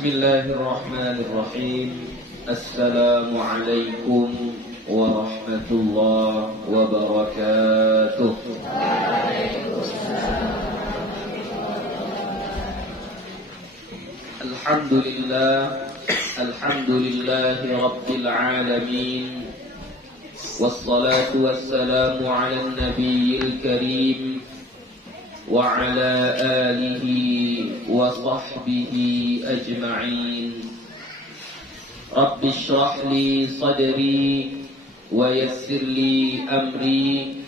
Bismillahirrahmanirrahim. Assalamualaikum warahmatullahi wabarakatuh. Alhamdulillahi rabbil alamin. Wassalatu wassalamu ala nabiyil karim wa ala alihi wa sahbihi ajma'in. Rabbi shrah li sadri wa yassir li amri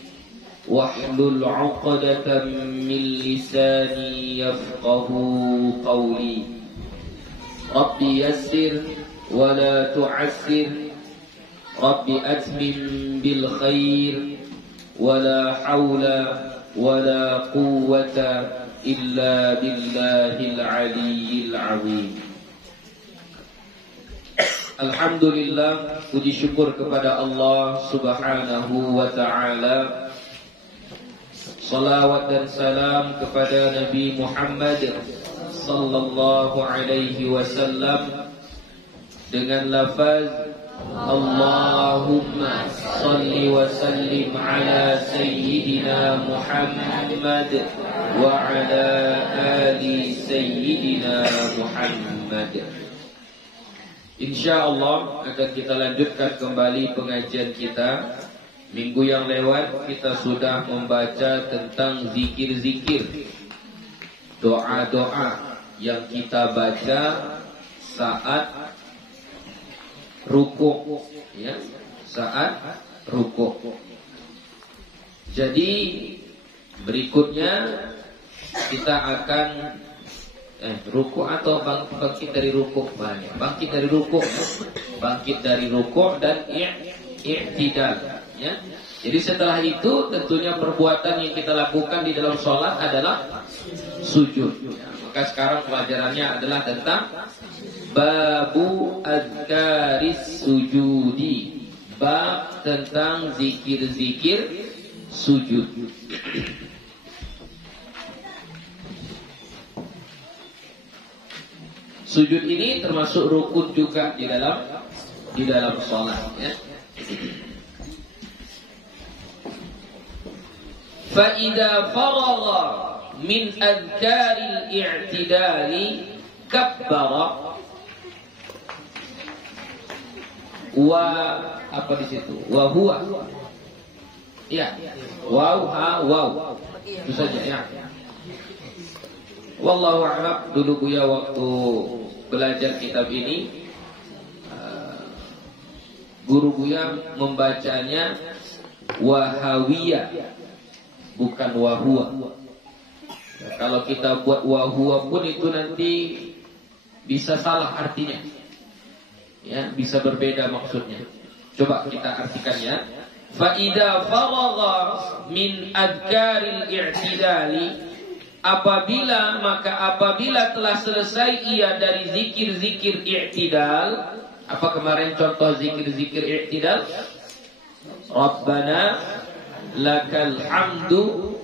wahlul 'uqdatam min lisani yafqahu qawli. Rabbi yassir wa la tu'assir, Rabbi atmim bil khair wa la hawla wala quwwata illa billahil aliyyil azim. Alhamdulillah, puji syukur kepada Allah Subhanahu wa ta'ala. Salawat dan salam kepada Nabi Muhammad sallallahu alaihi wasallam dengan lafaz Allahumma salli wa sallim ala sayyidina Muhammad wa ala ali sayyidina Muhammad. InsyaAllah akan kita lanjutkan kembali pengajian kita. Minggu yang lewat kita sudah membaca tentang zikir-zikir, doa-doa yang kita baca saat rukuk, ya, saat rukuk. Jadi berikutnya kita akan rukuk atau bangkit dari rukuk, bangkit dari rukuk, bangkit dari rukuk dan i'tidal, ya. Jadi setelah itu tentunya perbuatan yang kita lakukan di dalam sholat adalah sujud. Ya, maka sekarang pelajarannya adalah tentang Babu Adkaris Sujudi, bab tentang zikir-zikir sujud. Sujud ini termasuk rukun juga di dalam sholat, ya. Fa idza faragha min adkaril i'tidali kabbara. Wa apa di situ? Wa huwa. Ya. Waw ha waw. Itu saja, ya. Wallahu a'lam. Dulu Buya waktu belajar kitab ini, guru Buya membacanya wahawiyah, bukan wahua. Ya, kalau kita buat wahua pun itu nanti bisa salah artinya, ya, bisa berbeda maksudnya. Coba kita artikan, ya. Fa idza faragha min adkaril i'tidali, apabila telah selesai ia dari zikir-zikir i'tidal. Apa kemarin contoh zikir-zikir i'tidal? Rabbana lakal hamdu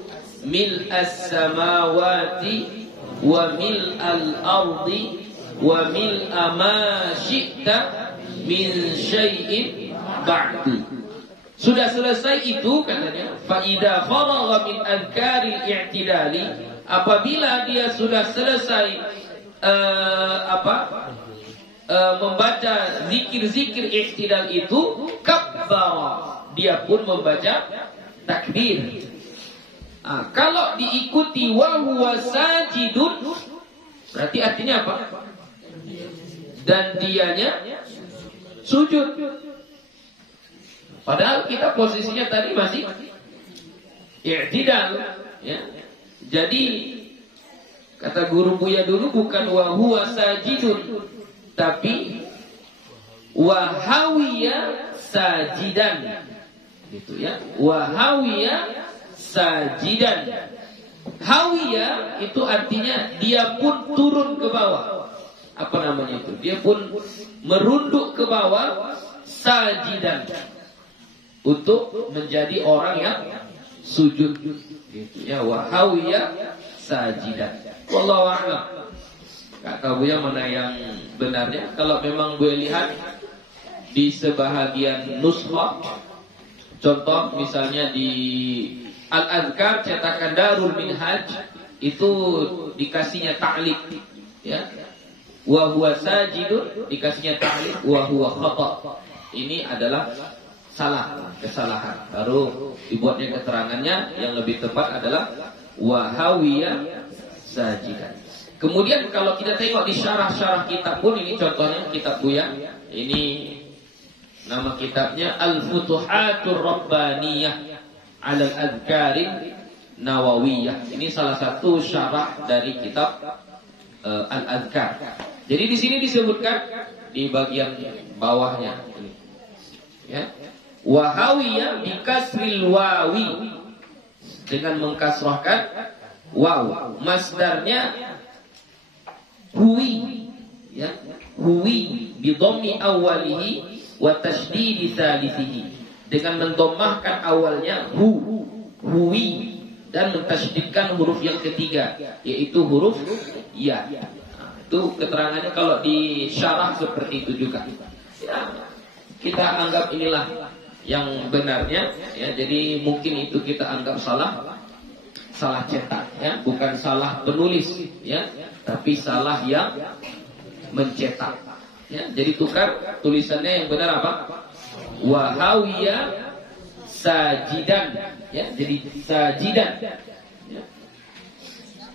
mil'as samawati wa mil'al ardi wa mil'a ma syi'ta min syai'in ba'du. Sudah selesai itu, katanya, fa idza faragha min adkaril i'tidali, apabila dia sudah selesai membaca zikir-zikir i'tidal itu, kabbara, dia pun membaca takbir. Kalau diikuti wa huwa sajidun, berarti artinya apa? Dan dianya sujud. Padahal kita posisinya tadi masih i'tidal, ya. Jadi kata guru Buya dulu bukan wa huwa sajidun, tapi wa hawiya sajidan. Gitu, ya. Wa hawiya sajidan. Hawiya itu artinya dia pun turun ke bawah. Apa namanya itu? Dia pun merunduk ke bawah, sajidan, untuk menjadi orang yang sujud. Gitu, ya, wa hawiya sajidan. Wallahu a'lam. Nggak tahu Buya mana yang benarnya. Kalau memang Buya lihat di sebahagian nushah, contoh misalnya di Al-Adhkar cetakan Darul Minhaj itu dikasihnya ta'liq, ya. Wa huwa sajidun dikasihnya ta'liq wa huwa khata'. Ini adalah kesalahan. Baru dibuatnya keterangannya yang lebih tepat adalah wa hawiya sajidan. Kemudian kalau kita tengok di syarah-syarah kitab pun, ini contohnya kitab Buya. Ini nama kitabnya Al-Futuhatur Rabbaniyah 'ala Al-Adhkarin Nawawiyah. Ini salah satu syarah dari kitab Al-Adhkar. Jadi di sini disebutkan di bagian bawahnya ini. Ya. Wahawiyah bi kasril wawi, dengan mengkasrahkan waw. Masdarnya huwi, ya. Huwi bi dhammi awwalihi wa tashdidi tsalisihi, dengan mendommahkan awalnya huwi dan mentasydidkan huruf yang ketiga, yaitu huruf ya. Itu keterangannya kalau di syarah seperti itu juga. Ya, kita anggap inilah yang benarnya, ya. Jadi mungkin itu kita anggap salah cetak, ya, bukan salah penulis, ya, tapi salah yang mencetak. Ya, jadi tukar tulisannya, yang benar apa? Wahawiya sajidan, ya, jadi sajidan. Ya.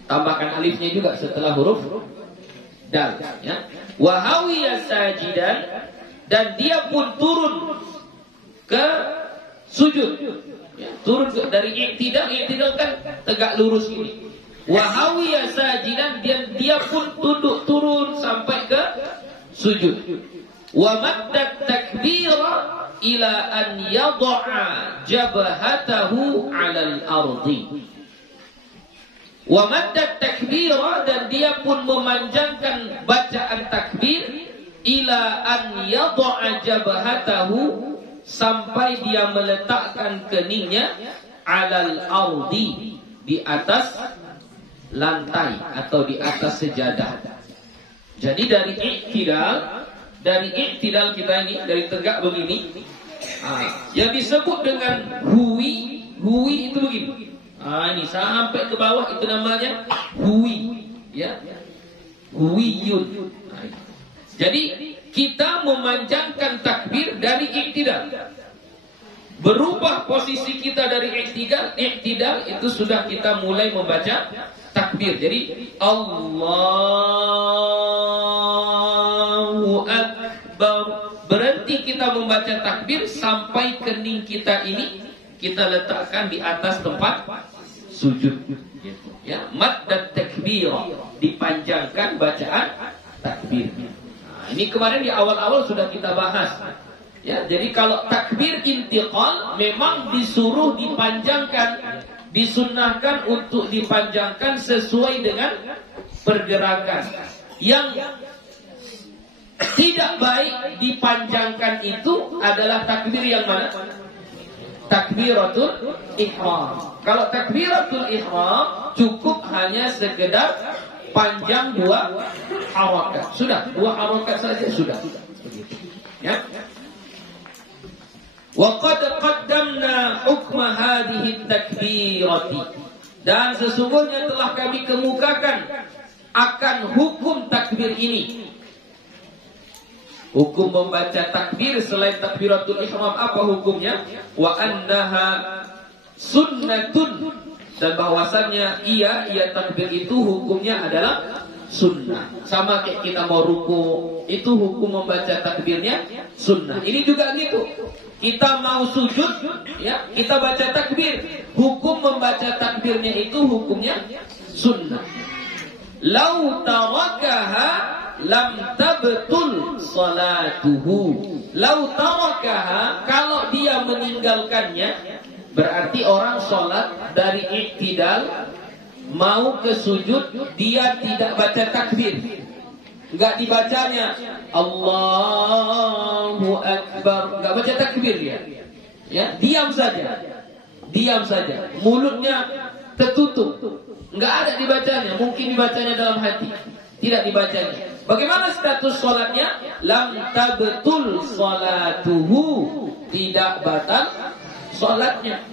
Tambahkan alifnya juga setelah huruf dal, ya. Wahawiya sajidan, dan dia pun turun ke sujud, ya. Turun dari i'tidal kan tegak lurus ini. Wahawiya sajidan, dia pun tunduk turun sampai ke sujud. Wa maddat takbira ila an yad'a jabhatahu 'alal ardi. Wa maddat takbira, dan dia pun memanjangkan bacaan takbir ila an yad'a jabhatahu, sampai dia meletakkan keningnya 'alal ardi, di atas lantai atau di atas sejadah. Jadi dari i'tidal kita ini, dari tegak begini, yang disebut dengan huwi itu begini. Ini sampai ke bawah itu namanya huwi, ya. Huwiyun. Jadi kita memanjangkan takbir dari i'tidal. Berubah posisi kita dari i'tidal itu sudah kita mulai membaca takbir. Jadi Allahu Akbar, berhenti kita membaca takbir sampai kening kita ini kita letakkan di atas tempat sujud, ya. Maddat takbir, dipanjangkan bacaan takbir. Ini kemarin di awal-awal sudah kita bahas, ya. Jadi kalau takbir intiqal memang disuruh dipanjangkan, disunnahkan untuk dipanjangkan sesuai dengan pergerakan. Yang tidak baik dipanjangkan itu adalah takbir yang mana? Takbiratul ihram. Kalau takbiratul ihram cukup hanya sekedar panjang 2 harakat. Sudah, 2 harakat saja sudah. Ya. Wa qad qaddamna hukma hadhihi takbirati, dan sesungguhnya telah kami kemukakan akan hukum takbir ini. Hukum membaca takbir selain takbiratul ihram, apa hukumnya? Wa annaha sunnatun, dan bahwasannya ia takbir itu hukumnya adalah sunnah. Sama kayak kita mau ruku, itu hukum membaca takbirnya sunnah. Ini juga gitu. Kita mau sujud, ya, kita baca takbir. Hukum membaca takbirnya itu hukumnya sunnah. Lau tarakaha lam tabtul salatuhu. Lau tarakaha, kalau dia meninggalkannya, berarti orang sholat dari i'tidal mau ke sujud, dia tidak baca takbir, enggak dibacanya Allahu Akbar, enggak baca takbir dia, ya, diam saja, mulutnya tertutup, enggak ada dibacanya, mungkin dibacanya dalam hati, tidak dibacanya. Bagaimana status sholatnya? Lam tabtul sholatuhu, tidak batal sholatnya.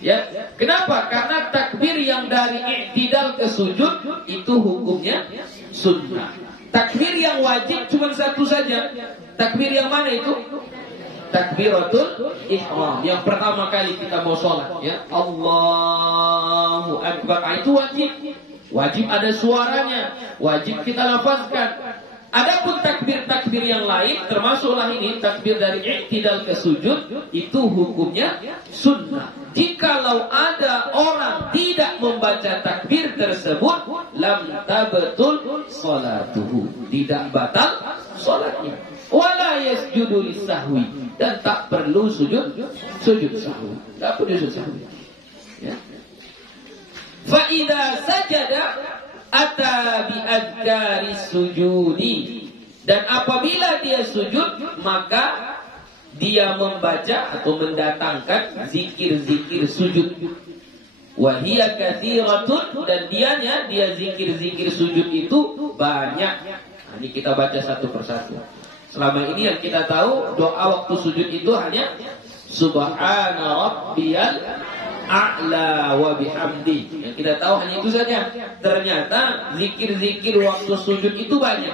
Ya, kenapa? Karena takbir yang dari i'tidal ke sujud itu hukumnya sunnah. Takbir yang wajib cuma satu saja. Takbir yang mana itu? Takbiratul ihram. Yang pertama kali kita mau sholat, ya, Allahu Akbar. Itu wajib. Wajib ada suaranya, wajib kita lafazkan. Adapun takbir-takbir yang lain, termasuklah ini takbir dari i'tidal ke sujud, itu hukumnya sunnah. Jikalau ada orang tidak membaca takbir tersebut, lam tabtul salatuhu, tidak batal salatnya. Wala yasjudu lisahwi, dan tak perlu sujud sahwi. Tak perlu sujud sahwi. Ya. Fa'idha sajada ata bi'adkari sujudi, dan apabila dia sujud maka dia membaca atau mendatangkan zikir-zikir sujud. Wahia kathiratun, dan dia zikir-zikir sujud itu banyak. Nah, ini kita baca satu persatu. Selama ini yang kita tahu doa waktu sujud itu hanya Subhana rabbiyal a'la wa bihamdi. Yang kita tahu hanya itu saja. Ternyata zikir-zikir waktu sujud itu banyak.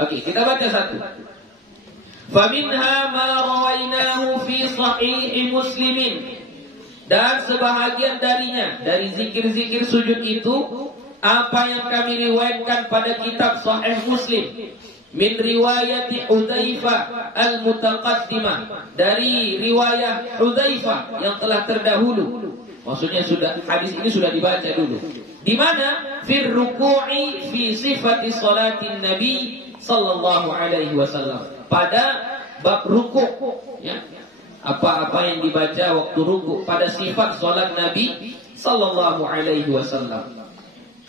Oke, kita baca satu. Faminha ma rawainahu fi sahih Muslimin. Dan sebahagian darinya, dari zikir-zikir sujud itu, apa yang kami riwayatkan pada kitab Sahih Muslim. Min riwayati Hudzaifah al-mutaqaddimah, dari riwayah Hudzaifah yang telah terdahulu. Maksudnya hadis ini sudah dibaca dulu. Di mana fir ruku'i fi sifati salatin Nabi sallallahu alaihi wasallam. Pada bab ruku', ya. Apa-apa yang dibaca waktu ruku' pada sifat salat Nabi sallallahu alaihi wasallam.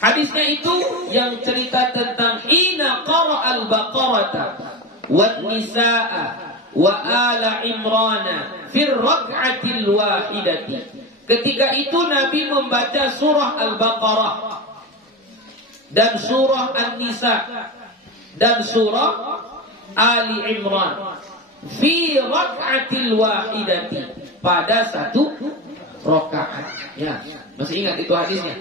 Hadisnya itu yang cerita tentang ina qara'al baqarata wan nisaa wa ala imrana fir rak'atil wahidati. Ketika itu Nabi membaca surah Al-Baqarah dan surah An-Nisa dan surah Ali Imran fi rak'atil wahidati, pada satu rakaat. Ya, masih ingat itu hadisnya?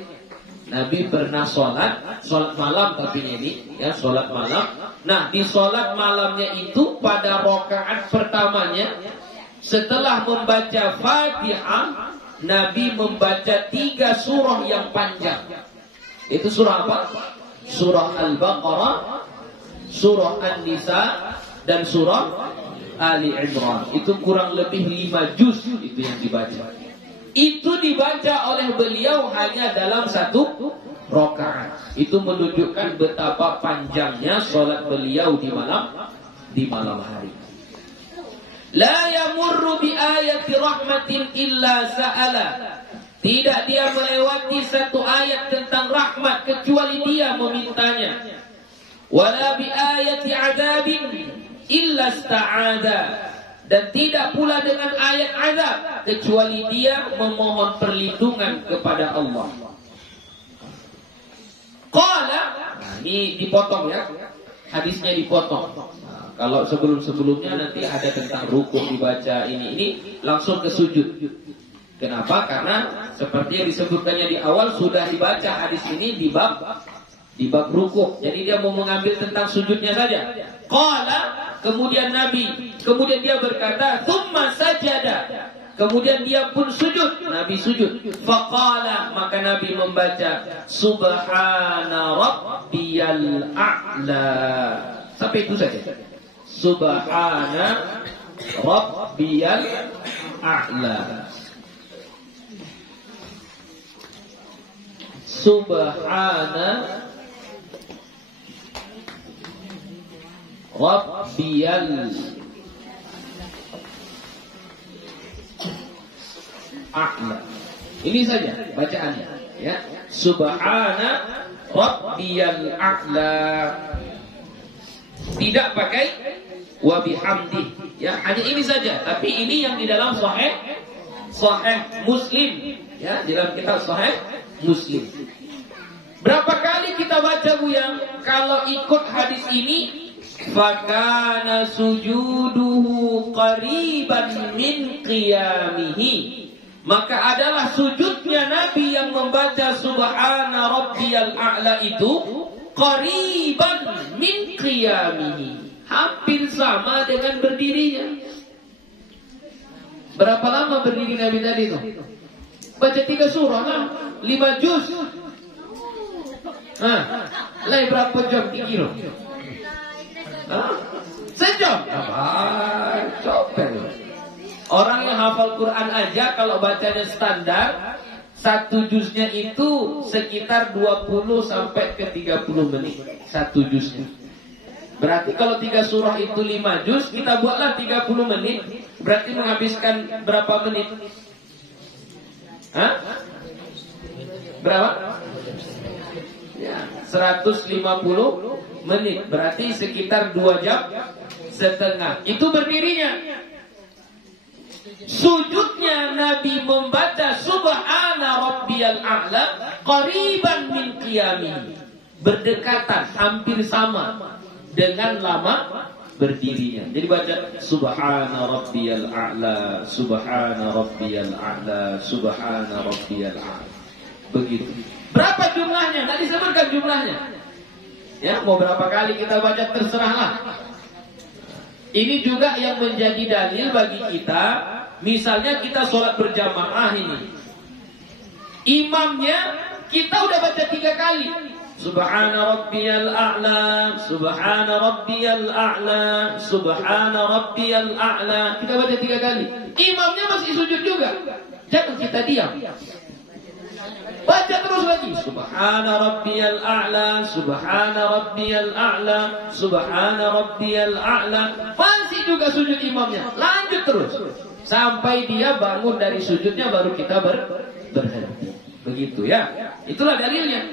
Nabi pernah sholat malam, tapi ini ya sholat malam. Nah, di sholat malamnya itu pada rakaat pertamanya, setelah membaca Fatihah, Nabi membaca 3 surah yang panjang. Itu surah apa? Surah Al-Baqarah, surah An-Nisa, dan surah Ali Imran. Itu kurang lebih 5 juz itu yang dibaca. Itu dibaca oleh beliau hanya dalam satu rakaat. Itu menunjukkan betapa panjangnya sholat beliau di malam hari. La yamurru bi ayati rahmatin illa sa'ala. Tidak dia melewati satu ayat tentang rahmat kecuali dia memintanya. Wala bi ayati adzabin illa ista'adha. Dan tidak pula dengan ayat azab kecuali dia memohon perlindungan kepada Allah. Qala, nah, ini dipotong ya. Hadisnya dipotong. Nah, kalau sebelum-sebelumnya nanti ada tentang rukuk dibaca ini langsung ke sujud. Kenapa? Karena seperti yang disebutkannya di awal sudah dibaca hadis ini di bab rukuk. Jadi dia mau mengambil tentang sujudnya saja. Qala, kemudian dia berkata, "Tsumma sajada." Kemudian dia pun sujud. Nabi sujud. Faqala, maka Nabi membaca Subhana rabbiyal a'la. Sampai itu saja. Subhana rabbiyal a'la. Subhana rabbiyal a'la. Ini saja bacaannya, ya. Subhana rabbiyal a'la. Tidak pakai wa bihamdi, ya. Hanya ini saja, tapi ini yang di dalam sahih Muslim, ya, di dalam kitab Sahih Muslim. Berapa kali kita baca Buya? Kalau ikut hadis ini, fakana sujuduhu qariban min qiyamihi, maka adalah sujudnya Nabi yang membaca subhana rabbiyal a'la itu qariban min qiyamihi, hampir sama dengan berdirinya. Berapa lama berdiri Nabi tadi itu? Baca 3 surah lah, 5 juz. Lai berapa jam dikira? Sejam. Coba. Orang yang hafal Quran aja kalau bacanya standar, 1 juznya itu sekitar 20 sampai ke 30 menit 1 juznya. Berarti kalau 3 surah itu 5 juz, kita buatlah 30 menit, berarti menghabiskan berapa menit? Berapa? Ya, 150 menit. Berarti sekitar 2 jam setengah. Itu berdirinya. Sujudnya Nabi membaca subhana rabbiyal a'la qariban min qiyamihi, berdekatan, hampir sama dengan lama berdirinya. Jadi baca subhana rabbiyal a'la, subhana rabbiyal a'la, subhana rabbiyal a'la. Begitu. Berapa jumlahnya? Tadi disebutkan jumlahnya. Ya, mau berapa kali kita baca terserahlah. Ini juga yang menjadi dalil bagi kita. Misalnya kita sholat berjamaah ini, imamnya kita udah baca 3 kali. Subhana rabbiyal a'la, subhana rabbiyal a'la, subhana rabbiyal a'la. Kita baca 3 kali. Imamnya masih sujud juga. Jangan kita diam. Baca terus lagi. Subhana rabbiyal a'la, subhana rabbiyal a'la, subhana rabbiyal a'la. Masih juga sujud imamnya. Lanjut terus sampai dia bangun dari sujudnya, baru kita berhenti. Begitu ya. Itulah dalilnya.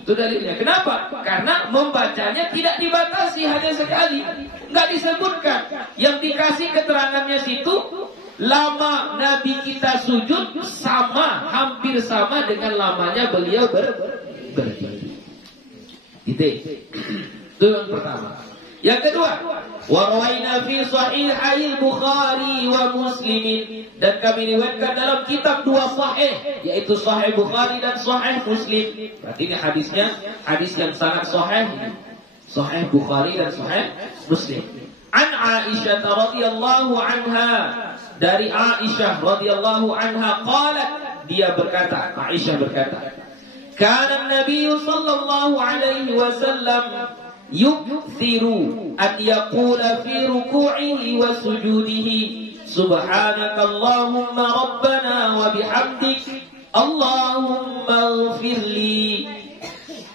Itu dalilnya. Kenapa? Karena membacanya tidak dibatasi hanya sekali. Enggak disebutkan. Yang dikasih keterangannya situ, lama Nabi kita sujud sama, hampir sama dengan lamanya beliau berdiri. Itu yang pertama. Yang kedua, warwaina fi sahihil Bukhari wa Muslim, dan kami riwayatkan dalam kitab 2 sahih, yaitu Sahih Bukhari dan Sahih Muslim. Berarti ini hadisnya hadis yang sangat sahih, Sahih Bukhari dan Sahih Muslim. An Aisyah radhiyallahu anha, dari Aisyah radhiyallahu anha qalat, dia berkata, Aisyah berkata, kana Nabi sallallahu alaihi wasallam yukthiru an yaqula fi ruku'ihi wa sujudihi subhanakallahumma rabbana wa bihamdik Allahumma ighfirli.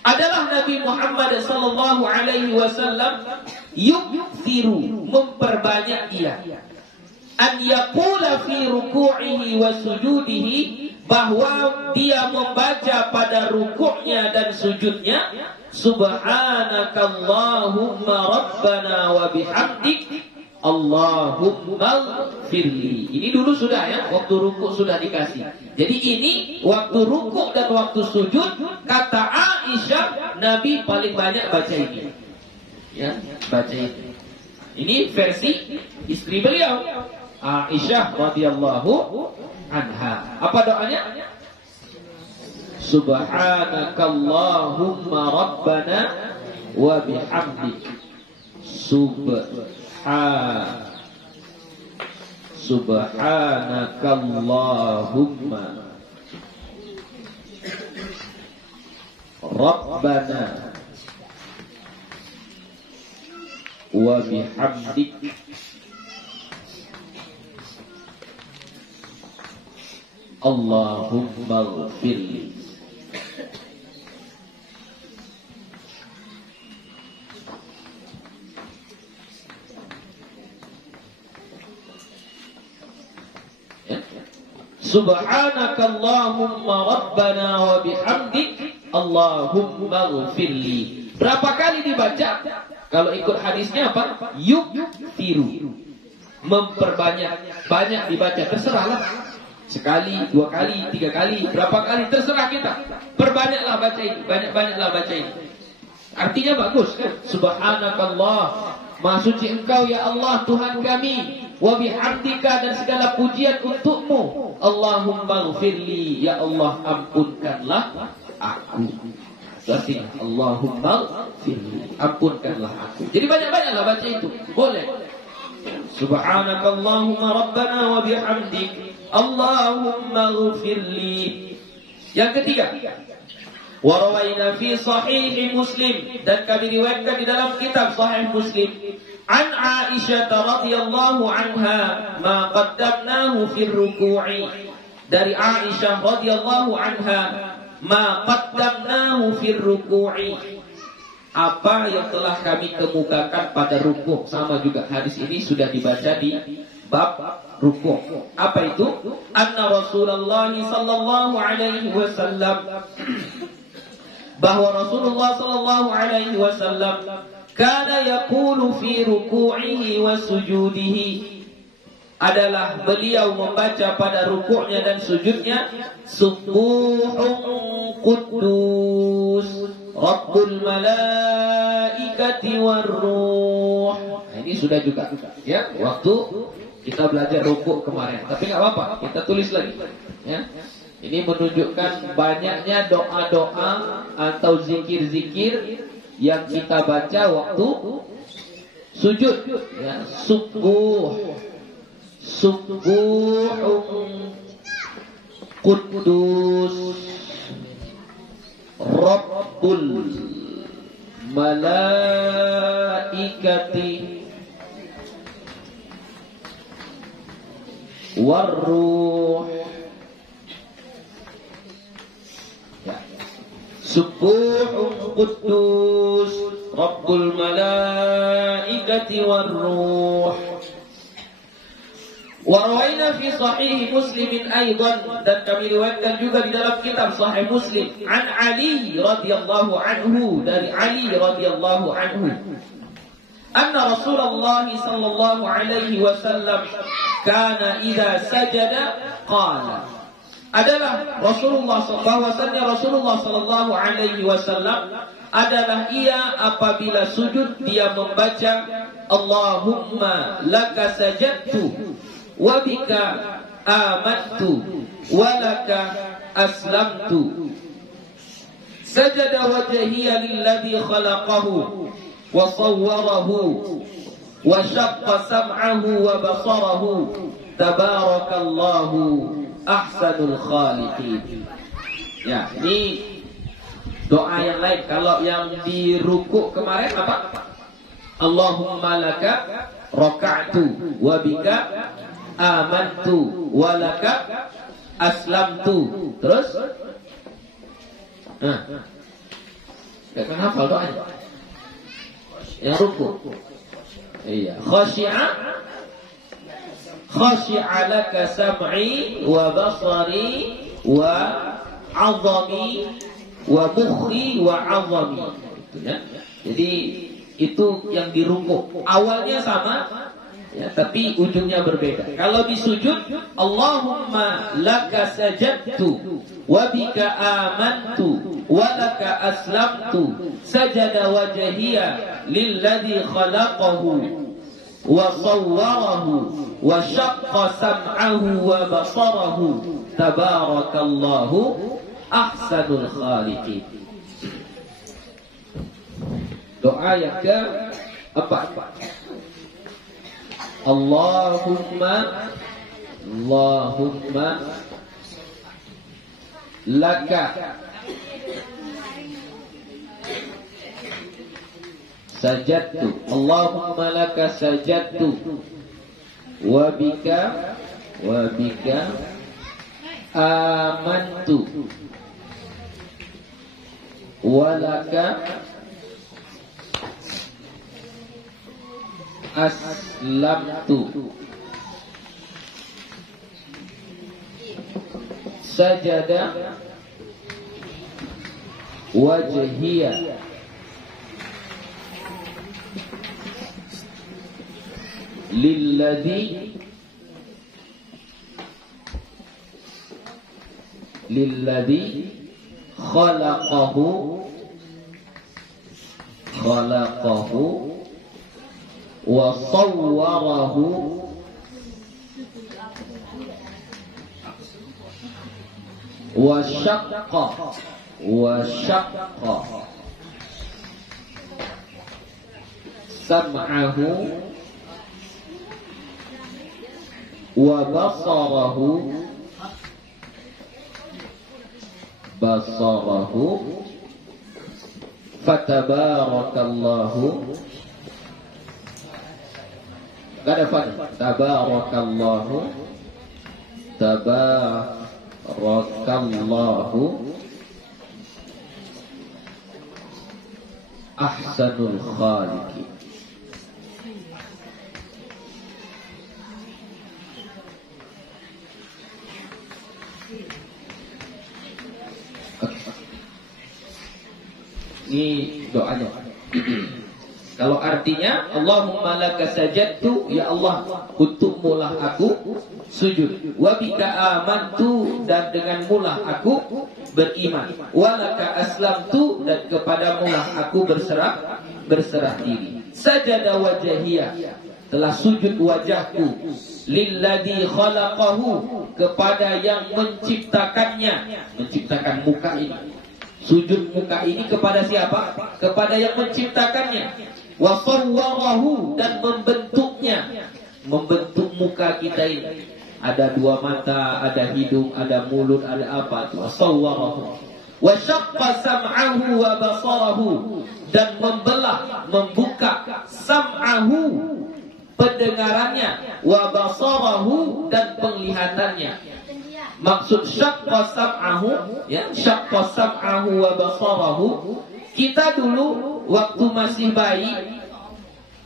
Adalah Nabi Muhammad sallallahu alaihi wasallam yukthiru, memperbanyak dia, an yaqula fi ruku'ihi wa sujudihi, bahwa dia membaca pada rukuknya dan sujudnya subhanakallahumma rabbana wa bihamdik Allahumma firli. Ini dulu sudah ya, waktu rukuk sudah dikasih. Jadi ini waktu rukuk dan waktu sujud, kata Aisyah, Nabi paling banyak baca ini. Ya, baca ini. Ini versi istri beliau, Aisyah radhiyallahu anha. Apa doanya? Subhanakallahumma rabbana wa bihamdik subhanakallahumma rabbana wa bihamdik Allahumma ighfirli. Subhanakallahumma rabbana wa bihamdik Allahumma ighfirli. Berapa kali dibaca? Kalau ikut hadisnya apa? Yukthiru, memperbanyak, banyak dibaca, terserahlah. Sekali, 2 kali, 3 kali, berapa kali, terserah kita. Perbanyaklah baca ini, banyak-banyaklah baca ini. Artinya bagus kan? Subhanakallah, Maha suci Engkau ya Allah Tuhan kami, wa bihamdika, dan segala pujian untukmu. Allahumma ghfirli, ya Allah ampunkanlah aku. Artinya Allahumma ghfirli, ampunkanlah aku. Jadi banyak-banyaklah baca itu, boleh. Subhanakallahumma rabbana wa bihamdik, Allahumma ghfirli. Yang ketiga, wa rawaina fi sahih Muslim, dan kami riwayatkan di dalam kitab Sahih Muslim, an Aisyah radhiyallahu anha ma qaddamnahu fi ruku'i, dari Aisyah radhiyallahu anha ma qaddamnahu fi ruku'i, apa yang telah kami kemukakan pada rukuk. Sama juga hadis ini sudah dibaca di bab rukuk. Apa itu? Anna Rasulullah sallallahu alaihi wasallam, bahwa Rasulullah sallallahu alaihi wasallam kana yaqulu fi ruku'ihi wa sujudihi, adalah beliau membaca pada rukuknya dan sujudnya, Subuhun Quddus Rabbul Malaikati Warruh. Nah, ini sudah juga ya waktu kita belajar rukuk kemarin, tapi nggak apa-apa, kita tulis lagi ya. Ini menunjukkan banyaknya doa-doa atau zikir-zikir yang kita baca waktu sujud ya. Subuhun Quddus Rabbul Malaikati Warruh. Subuhun Quddus Rabbul Malaikati Warruh. Wa rawaina fi sahih Muslim aidan, dan kami riwayatkan juga di dalam kitab Sahih Muslim, an Ali radhiyallahu anhu, dari Ali radhiyallahu anhu, anna Rasulullah sallallahu alaihi wasallam kana idza sajada qala, adalah Rasulullah, bahwasannya Rasulullah sallallahu alaihi wasallam adalah ia apabila sujud dia membaca Allahumma laka sajadtu wa bika amantu wa laka aslamtu, sajada wajhiya lilladhi khalaqahu wa sawwarahu wa syaqqa sam'ahu wa basarahu, tabarakallahu ahsanul khaliqin. Ya, ini doa yang lain. Kalau yang di rukuk kemarin apa? Allahumma laka raka'tu wa bika amantu wa laka aslamtu. Terus Gak hafal doanya. Yang rukuk. Iya, khashi'a laka sam'i wa basari wa 'azami wa mukhi wa 'azami. Itu ya. Jadi itu yang di rukuk. Awalnya sama ya, tapi ujungnya berbeda. Kalau di sujud, Allahumma laka sajadtu wa bika amantu wa laka aslamtu, sajada wajhiya lilladhi khalaqahu wa sawwarahu wa syaqqa sam'ahu wa basarahu, tabarakallahu ahsanul khaliqin. Doa yang keempat, Allahumma laka sajadtu, Allahumma laka sajadtu wa bika amantu wa laka aslamtu, sajada wajhiya lilladhi lilladzi khalaqahu wa sawwarahu wa syaqqa sam'ahu wa basarahu fatabarakallahu ahsanul khaliqin. Ini doanya. Kalau artinya Allahumma laka sajadtu, ya Allah, untukmu lah aku sujud. Wa bika amantu, dan denganmu lah aku beriman. Wa laka aslamtu, dan kepadamu lah aku berserah diri. Sajada wajhiyya, telah sujud wajahku, lilladzi khalaqahu, kepada yang menciptakannya, menciptakan muka ini. Sujud muka ini kepada siapa? Kepada yang menciptakannya. Wa sawwarahu, dan membentuknya. Membentuk muka kita ini. Ada dua mata, ada hidung, ada mulut, ada apa itu. Wa sawwarahu. Wa syaqqa sam'ahu wa basarahu, dan membelah, membuka sam'ahu, pendengarannya, wa basarahu, dan penglihatannya. Maksud syaqqa sam'ahu, ya, syaqqa sam'ahu wa basarahu, kita dulu waktu masih bayi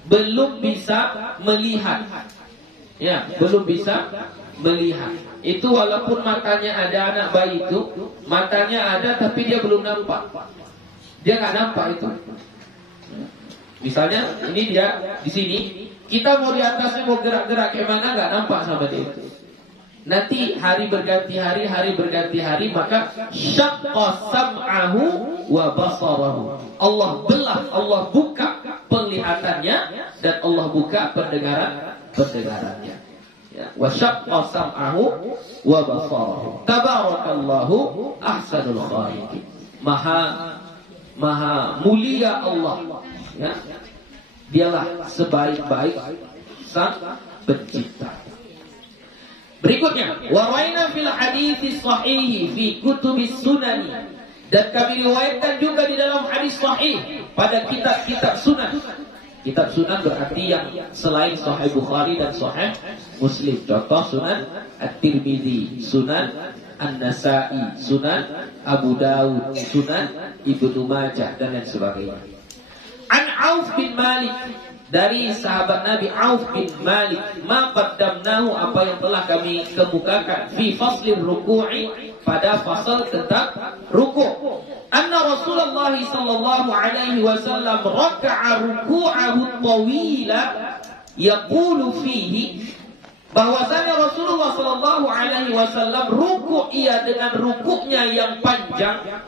belum bisa melihat. Ya, belum bisa melihat. Itu walaupun matanya ada, anak bayi itu matanya ada tapi dia belum nampak. Dia nggak nampak itu. Misalnya ini dia di sini, kita mau di atasnya mau gerak-gerak kayak mana nggak nampak sama dia. Nanti hari berganti hari, maka syaqqa sam'ahu wa basarahu. Allah belah, Allah buka penglihatannya, dan Allah buka pendengarannya. Ya, wa syaqqa sam'ahu wa basarahu. Tabarakallahu ahsanul khaliqin. Maha mulia Allah. Ya. Dialah sebaik-baik sang pencipta. Berikutnya, wa raina fil hadits sahih fi kutubis sunani, dan kami riwayatkan juga di dalam hadis sahih pada kitab-kitab sunan. Kitab sunan berarti yang selain Sahih Bukhari dan Sahih Muslim. Contoh Sunan At-Tirmidzi, Sunan An-Nasa'i, Sunan Abu Dawud, Sunan Ibnu Majah, dan lain sebagainya. An Auf bin Malik, dari sahabat Nabi Auf bin Malik, ma qaddamnahu, apa yang telah kami kemukakan, fi faslir ruku'i, pada fasal tentang ruku'. Anna Rasulullah sallallahu alaihi wasallam raka'a ruku'ahu tawila yaqulu fihi, bahwasanya Rasulullah sallallahu alaihi wasallam ruku' ia dengan rukuknya yang panjang,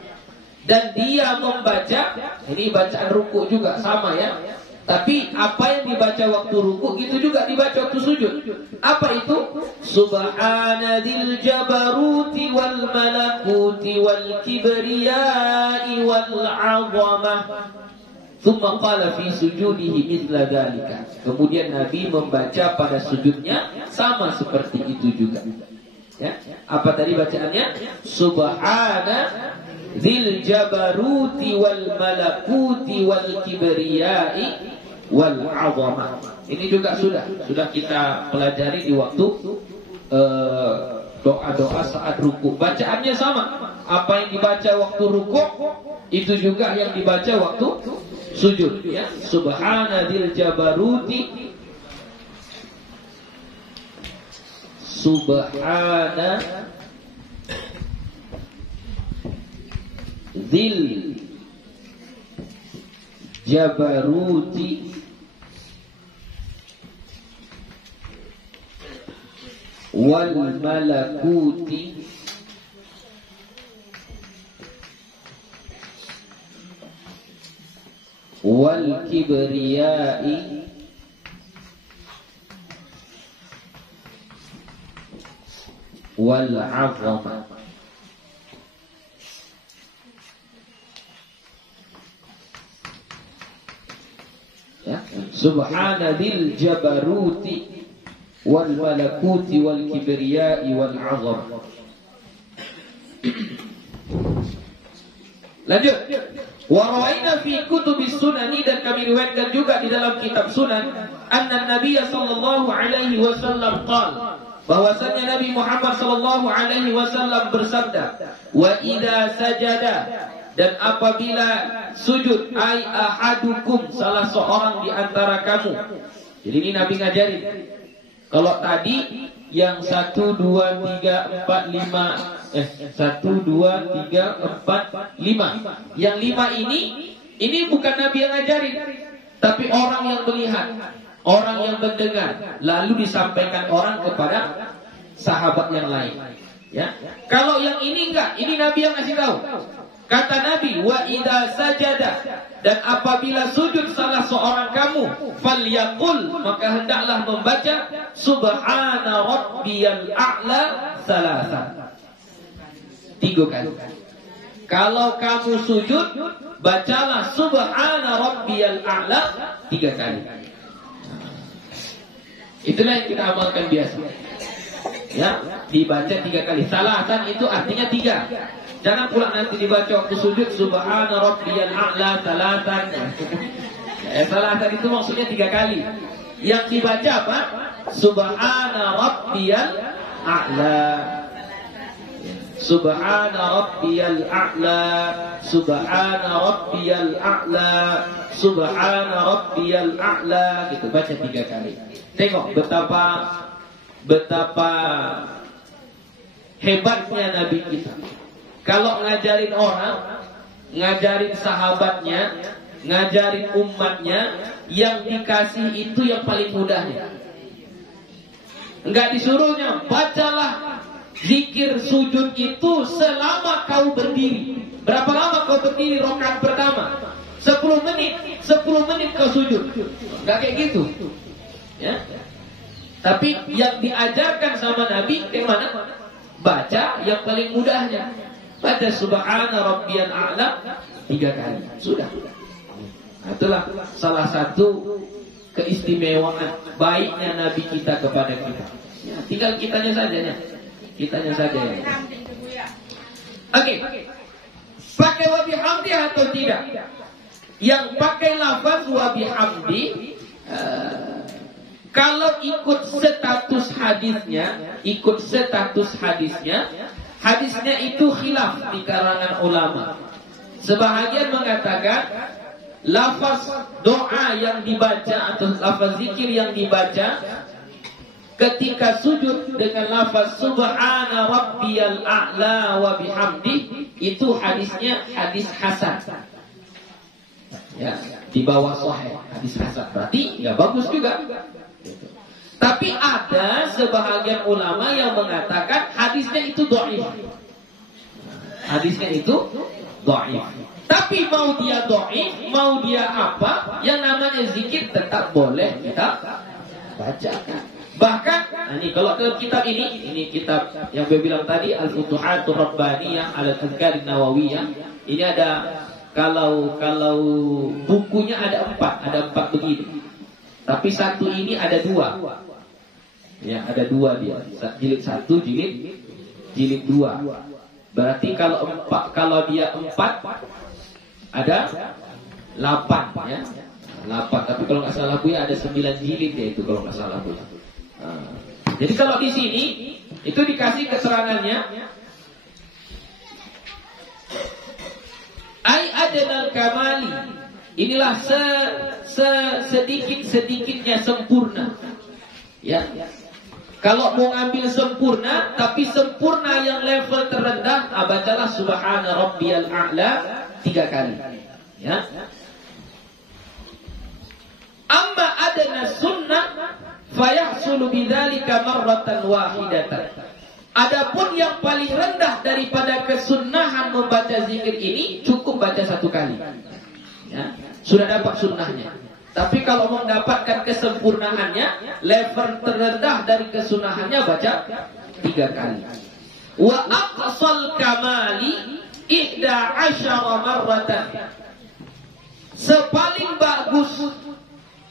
dan dia membaca, ini bacaan ruku' juga sama ya. Tapi apa yang dibaca waktu ruku itu juga dibaca waktu sujud. Apa itu? Subhanadzil jabaruti wal malakuti wal kibriyai wal 'azamah. Tsumma qala fi sujudihi mithla dzalika. Kemudian Nabi membaca pada sujudnya sama seperti itu juga. Ya. Apa tadi bacaannya? Subhanadzil jabaruti wal malakuti wal kibriyai wal 'azamah. Ini juga sudah kita pelajari di waktu doa-doa saat ruku. Bacaannya sama. Apa yang dibaca waktu ruku itu juga yang dibaca waktu sujud, ya. Subhanadzil jabaruti, subhanadzil jabaruti wal malakuti wal kibriyai wal 'azamah. Ya, subhana dzil jabaruti wal malakuti wal kibriyai wal 'azamah. Lanjut. Wa rawaina fi kutubis sunani, dan kami riwayatkan juga di dalam kitab sunan, anna Nabiy sallallahu alaihi wasallam qala, bahwasanya Nabi Muhammad sallallahu alaihi wasallam bersabda, wa idza sajada, dan apabila sujud, ai ahadukum, salah seorang di antara kamu. Jadi ini Nabi ngajarin. Kalau tadi yang 1, 2, 3, 4, 5 1, 2, 3, 4, 5. Yang 5 ini bukan Nabi yang ngajarin, tapi orang yang melihat, orang yang mendengar, lalu disampaikan orang kepada sahabat yang lain. Ya. Kalau yang ini enggak, ini Nabi yang ngasih tahu. Kata Nabi, wa idza sajada, dan apabila sujud salah seorang kamu, falyaqul, maka hendaklah membaca subhana rabbiyal a'la salasa. 3 kali. Kalau kamu sujud, bacalah subhana rabbiyal a'la 3 kali. Itulah yang kita amalkan biasa. Ya, dibaca 3 kali. Salatan itu artinya 3. Jangan pula nanti dibaca waktu sujud subhana rabbiyal a'la salatan. Salatan itu maksudnya 3 kali. Yang dibaca apa? Subhana rabbiyal a'la. Subhana rabbiyal a'la, subhana rabbiyal a'la, subhana rabbiyal a'la, gitu, baca 3 kali. Tengok betapa hebatnya Nabi kita. Kalau ngajarin orang, ngajarin sahabatnya, ngajarin umatnya, yang dikasih itu yang paling mudahnya. Enggak disuruhnya, bacalah zikir sujud itu selama kau berdiri. Berapa lama kau berdiri rakaat pertama? 10 menit kau sujud. Enggak kayak gitu. Ya. Tapi yang diajarkan sama Nabi gimana? Baca yang paling mudahnya. Baca subhana rabbiyal a'la 3 kali. Sudah. Itulah salah satu keistimewaan baiknya Nabi kita kepada kita. Ya, tinggal kitanya saja ya. Kitanya saja ya. Oke. Pakai wa bihamdi atau tidak? Yang pakai lafaz wa bihamdi, kalau ikut status hadisnya, hadisnya itu khilaf di kalangan ulama. Sebahagian mengatakan lafaz doa yang dibaca atau lafaz zikir yang dibaca ketika sujud dengan lafaz subhana rabbiyal a'la wa bihamdi, itu hadisnya hadis hasan. Ya, di bawah sahih, hadis hasan. Berarti ya bagus juga. Tapi ada sebahagian ulama yang mengatakan hadisnya itu dhaif. Hadisnya itu dhaif. Tapi mau dia dhaif, mau dia apa, yang namanya zikir tetap boleh kita bacakan. Bahkan, ini kalau dalam kitab ini kitab yang gue bilang tadi, Al-Futuhatur Rabbaniyah Al-Adhkar Nawawiyah. Ini ada, kalau bukunya ada 4 begini. Tapi satu ini ada 2. Ya, ada 2 dia. Jilid 1, jilid 2. Berarti kalau dia 4 ada 8 ya. 8, tapi kalau nggak salah ya ada 9 jilid ya itu kalau nggak salah Bu. Jadi kalau di sini itu dikasih keterangannya ai adnal kamali, inilah sedikit-sedikitnya sempurna. Ya. Kalau mau ngambil sempurna, tapi sempurna yang level terendah, bacalah subhana rabbiyal a'la 3 kali. Ya. Amma adna sunnah fayahsulu bidzalika marratan wahidatan. Adapun yang paling rendah daripada kesunnahan membaca zikir ini, cukup baca 1 kali. Ya. sudah dapat sunnahnya. Tapi kalau mendapatkan kesempurnaannya, level terendah dari kesunahannya baca 3 kali. Wa aqsal kamali 11 marratan. Sepaling bagus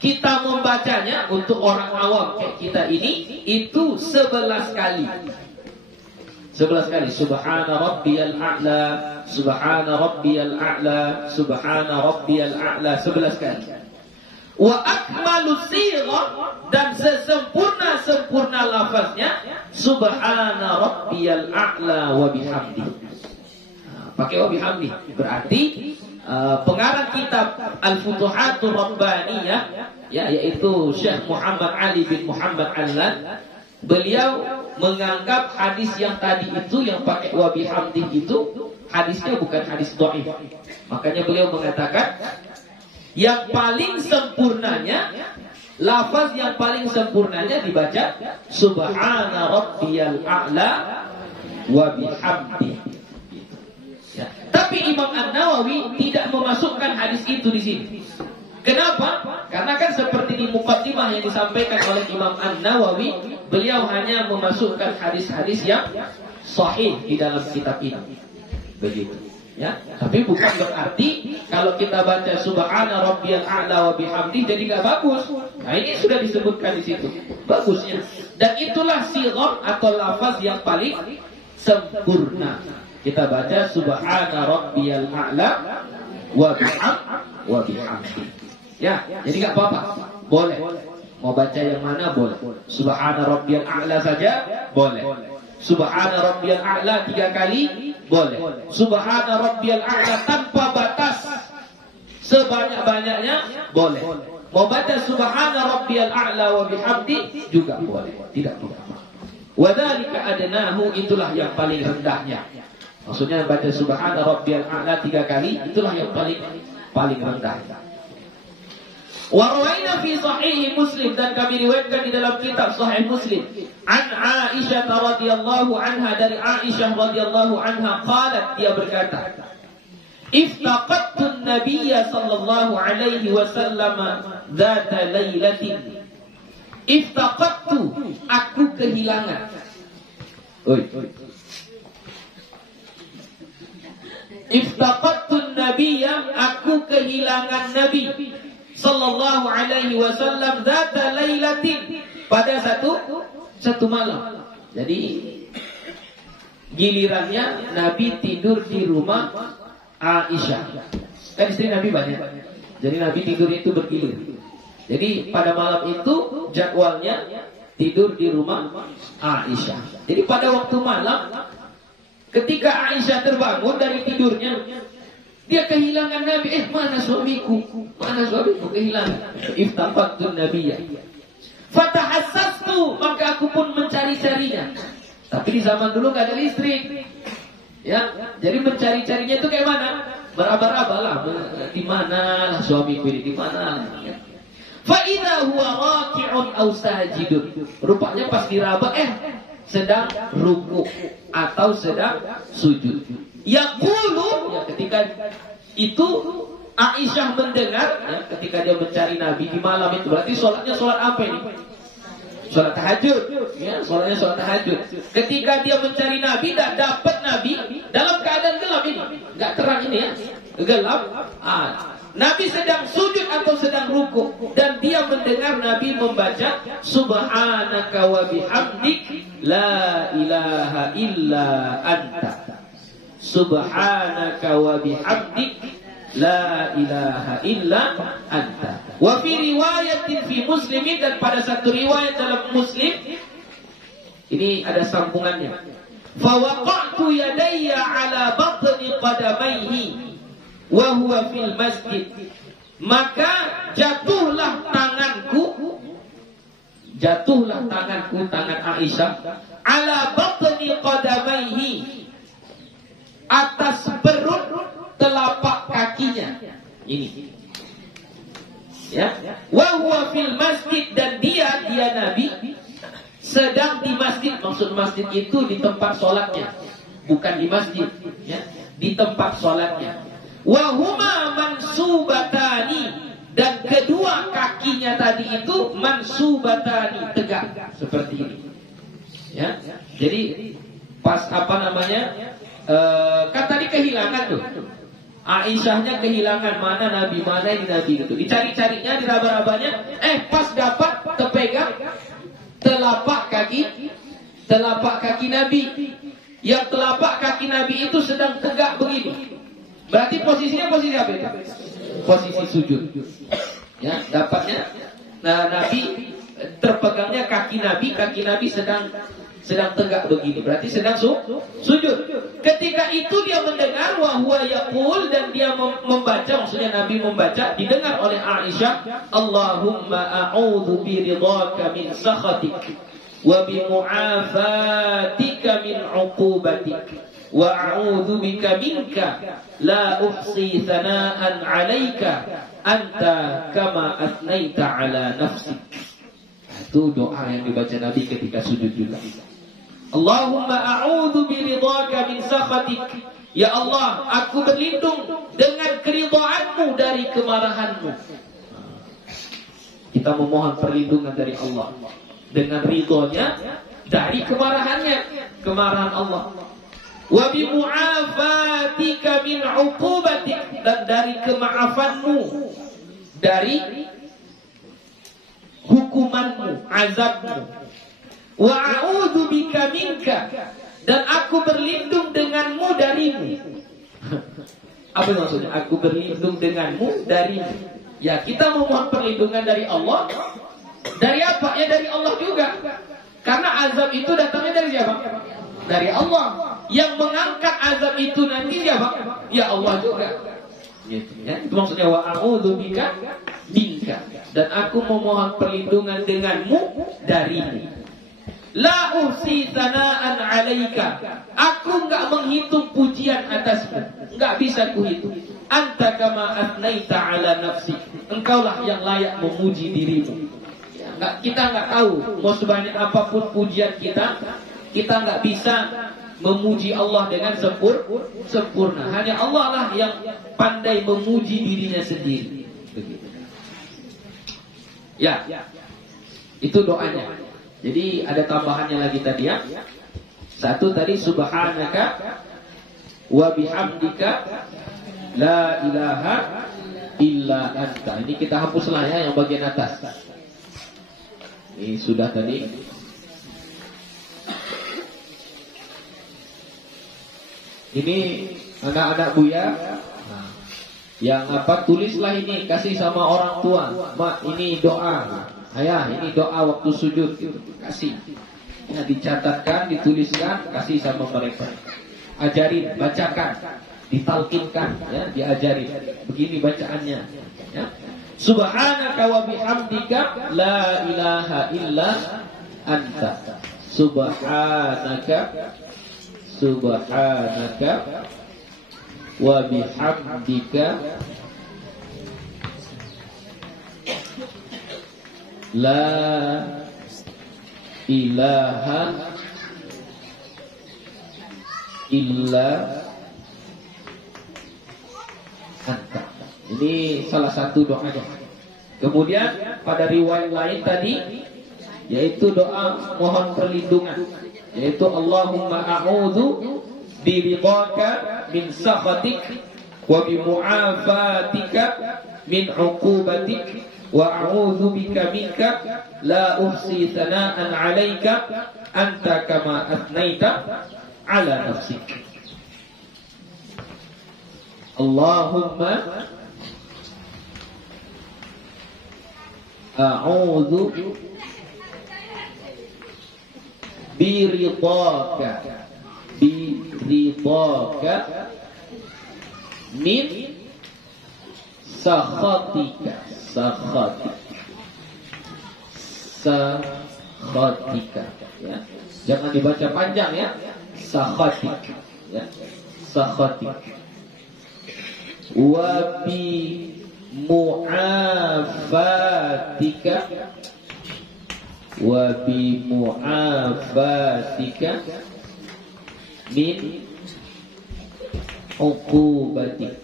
kita membacanya untuk orang awam kayak kita ini itu 11 kali. 11 kali. Subhana rabbiyal a'la, subhana rabbiyal a'la, subhana rabbiyal a'la 11 kali. Wa akmalu sighah, dan sesempurna lafaznya subhana rabbiyal a'la wa bihamdi. Pakai wa bihamdi berarti pengarang kitab Al-Futuhatul Rabbaniyah ya, yaitu Syekh Muhammad Ali bin Muhammad Allan, beliau menganggap hadis yang tadi itu yang pakai wa bihamdi itu hadisnya bukan hadis dhaif. Makanya beliau mengatakan yang paling sempurnanya, lafaz yang paling sempurnanya dibaca subhana rabbiyal a'la wa bihamdi. Ya. Tapi Imam An-Nawawi tidak memasukkan hadis itu di sini. Kenapa? Karena kan seperti di muqaddimah yang disampaikan oleh Imam An-Nawawi, beliau hanya memasukkan hadis-hadis yang sahih di dalam kitab ini. Begitu. Ya, tapi bukan berarti kalau kita baca subhana rabbiyal a'la wa bihamdi jadi enggak bagus. Nah, ini sudah disebutkan di situ. Bagusnya. Dan itulah sighah atau lafaz yang paling sempurna. Kita baca subhana rabbiyal a'la wa bihamdi. Ya, jadi enggak apa-apa. Boleh. Mau baca yang mana boleh. Subhana rabbiyal a'la saja boleh. Subhana rabbiyal a'la 3 kali boleh. Subhana rabbiyal a'la tanpa batas sebanyak-banyaknya boleh. Mau baca subhana rabbiyal a'la wa bihamdi juga boleh. Tidak apa-apa. Wa dzalika adnahu, itulah yang paling rendahnya. Maksudnya baca subhana rabbiyal a'la 3 kali itulah yang paling rendah. Wa rawaina fi sahih Muslim, dan kami riwayatkan di dalam kitab Sahih Muslim an Aisyah radhiyallahu anha, dari Aisyah radhiyallahu anha qalat, dia berkata, iftaqattu an-nabiyya sallallahu alaihi wasallam dzata lailatin. Iftaqattu, aku kehilangan. Iftaqattu an-nabiyya, aku kehilangan Nabi sallallahu alaihi wasallam dzata lailatin, pada satu malam. Jadi gilirannya Nabi tidur di rumah Aisyah. Kan istri Nabi banyak. Jadi Nabi tidur itu bergilir. Jadi pada malam itu jadwalnya tidur di rumah Aisyah. Jadi pada waktu malam ketika Aisyah terbangun dari tidurnya, dia kehilangan Nabi. Mana suamiku? Mana suamiku? Kehilangan. Iftaqattu nabiyya. Fatahassastu, maka aku pun mencari-carinya. Tapi di zaman dulu gak ada listrik. Ya, jadi mencari-carinya itu kayak mana? Meraba-raba lah. Di mana lah suamiku ini? Di mana? Fa idza huwa raki'un aw sajidun. Rupanya pas diraba sedang ruku atau sedang sujud. Yaqulu, ya, ketika itu Aisyah mendengar, ya, ketika dia mencari Nabi di malam itu, berarti sholatnya sholat apa ini? Sholat tahajud, ya, sholatnya sholat tahajud. Ketika dia mencari Nabi, tidak dapat Nabi dalam keadaan gelap ini, nggak terang ini ya, gelap. Nabi sedang sujud atau sedang ruku, dan dia mendengar Nabi membaca subhanaka wa bihamdik la ilaha illa anta. Subhanaka wa bihamdik la ilaha illa anta. Wa fi riwayatin fi Muslimin, dan pada satu riwayat dalam Muslim ini ada sambungannya. Fa waqa'tu yadayya ala batni qadamayhi wa huwa fil masjid. Maka jatuhlah tanganku, tangan Aisyah, ala batni qadamayhi, atas perut telapak kakinya. Ini. Ya. Wa huwa fil masjid, dan dia Nabi sedang di masjid. Maksud masjid itu di tempat sholatnya, bukan di masjid, ya, di tempat sholatnya. Wa huma mansubatani, dan kedua kakinya tadi itu mansubatani, tegak seperti ini. Ya. Jadi pas kan tadi kehilangan tuh. Aisyahnya kehilangan mana Nabi ini Nabi itu. Dicari-carinya, diraba-rabanya, pas dapat terpegang telapak kaki Nabi. Yang telapak kaki Nabi itu sedang tegak begini. Berarti posisinya posisi apa itu? Posisi sujud. Ya, dapatnya. Nah, Nabi terpegangnya kaki Nabi sedang tegak begini. Berarti sedang sujud. Ketika itu dia mendengar wa huwa yaqul, dan dia membaca, maksudnya Nabi membaca, didengar oleh Aisyah, Allahumma a'udzu bi ridhaka min sakhatik wa bi mu'afatika min 'uqubatik. Wa a'udzu bika minka la uhsi thana'an 'alaika anta kama athnaita 'ala nafsik. Itu doa yang dibaca Nabi ketika sujud juga. Allahumma a'udzu biridhaka min sakhatik. Ya Allah, aku berlindung dengan keridhaanmu dari kemarahanmu. Kita memohon perlindungan dari Allah dengan ridhonya dari kemarahan Allah. Wa bi mu'afatika min 'uqubatik, dan dari kemaafanmu dari hukumanmu, azabmu. Wa a'udzu bika minka, dan aku berlindung denganmu darimu. Apa maksudnya? Aku berlindung denganmu darimu. Ya, kita memohon perlindungan dari Allah. Dari apa? Ya dari Allah juga. Karena azab itu datangnya dari siapa? Dari Allah. Yang mengangkat azab itu nanti siapa? Ya Allah juga. Gitu, ya. Itu maksudnya wa a'udzu bika minka, dan aku memohon perlindungan denganmu darimu. La uhsi tsana'an 'alaika, aku enggak menghitung pujian atasmu, enggak bisa kuhitung. Anta kama athnaita 'ala nafsi, engkaulah yang layak memuji dirimu. Ya, kita enggak tahu mau sebanyak apapun pujian kita enggak bisa memuji Allah dengan sempurna. Hanya Allah lah yang pandai memuji dirinya sendiri. Begitu. Ya, itu doanya. Jadi ada tambahannya lagi tadi ya. Satu tadi subhanaka wa bihamdika la ilaha illa anta. Ini kita hapuslah ya yang bagian atas. Ini sudah tadi. Ini anak-anak Buya yang tulislah ini, kasih sama orang tua. Mak, ini doa. Ayah, ini doa waktu sujud. Kasih. Ya, dicatatkan, dituliskan, kasih sama mereka. Ajarin, bacakan, ditalkinkan, ya, diajarin. Begini bacaannya. Ya. Subhanaka wa bihamdika la ilaha illa anta. Subhanaka wa bihamdika la ilaha illa anta. Ini salah satu doanya. Kemudian pada riwayat lain tadi, yaitu doa mohon perlindungan, yaitu Allahumma a'udzu biridhaka min sakhatik wa bi mu'afatika min 'uqubatik wa a'udzu bika minka la uhsi thana'an 'alaika anta kama athnaita 'ala nafsik. Allahumma a'udzu biridhaka min sakhatika ya. Jangan dibaca panjang ya. Sakhatik ya. Sakhatik wa bi mu'afatika min uqubatik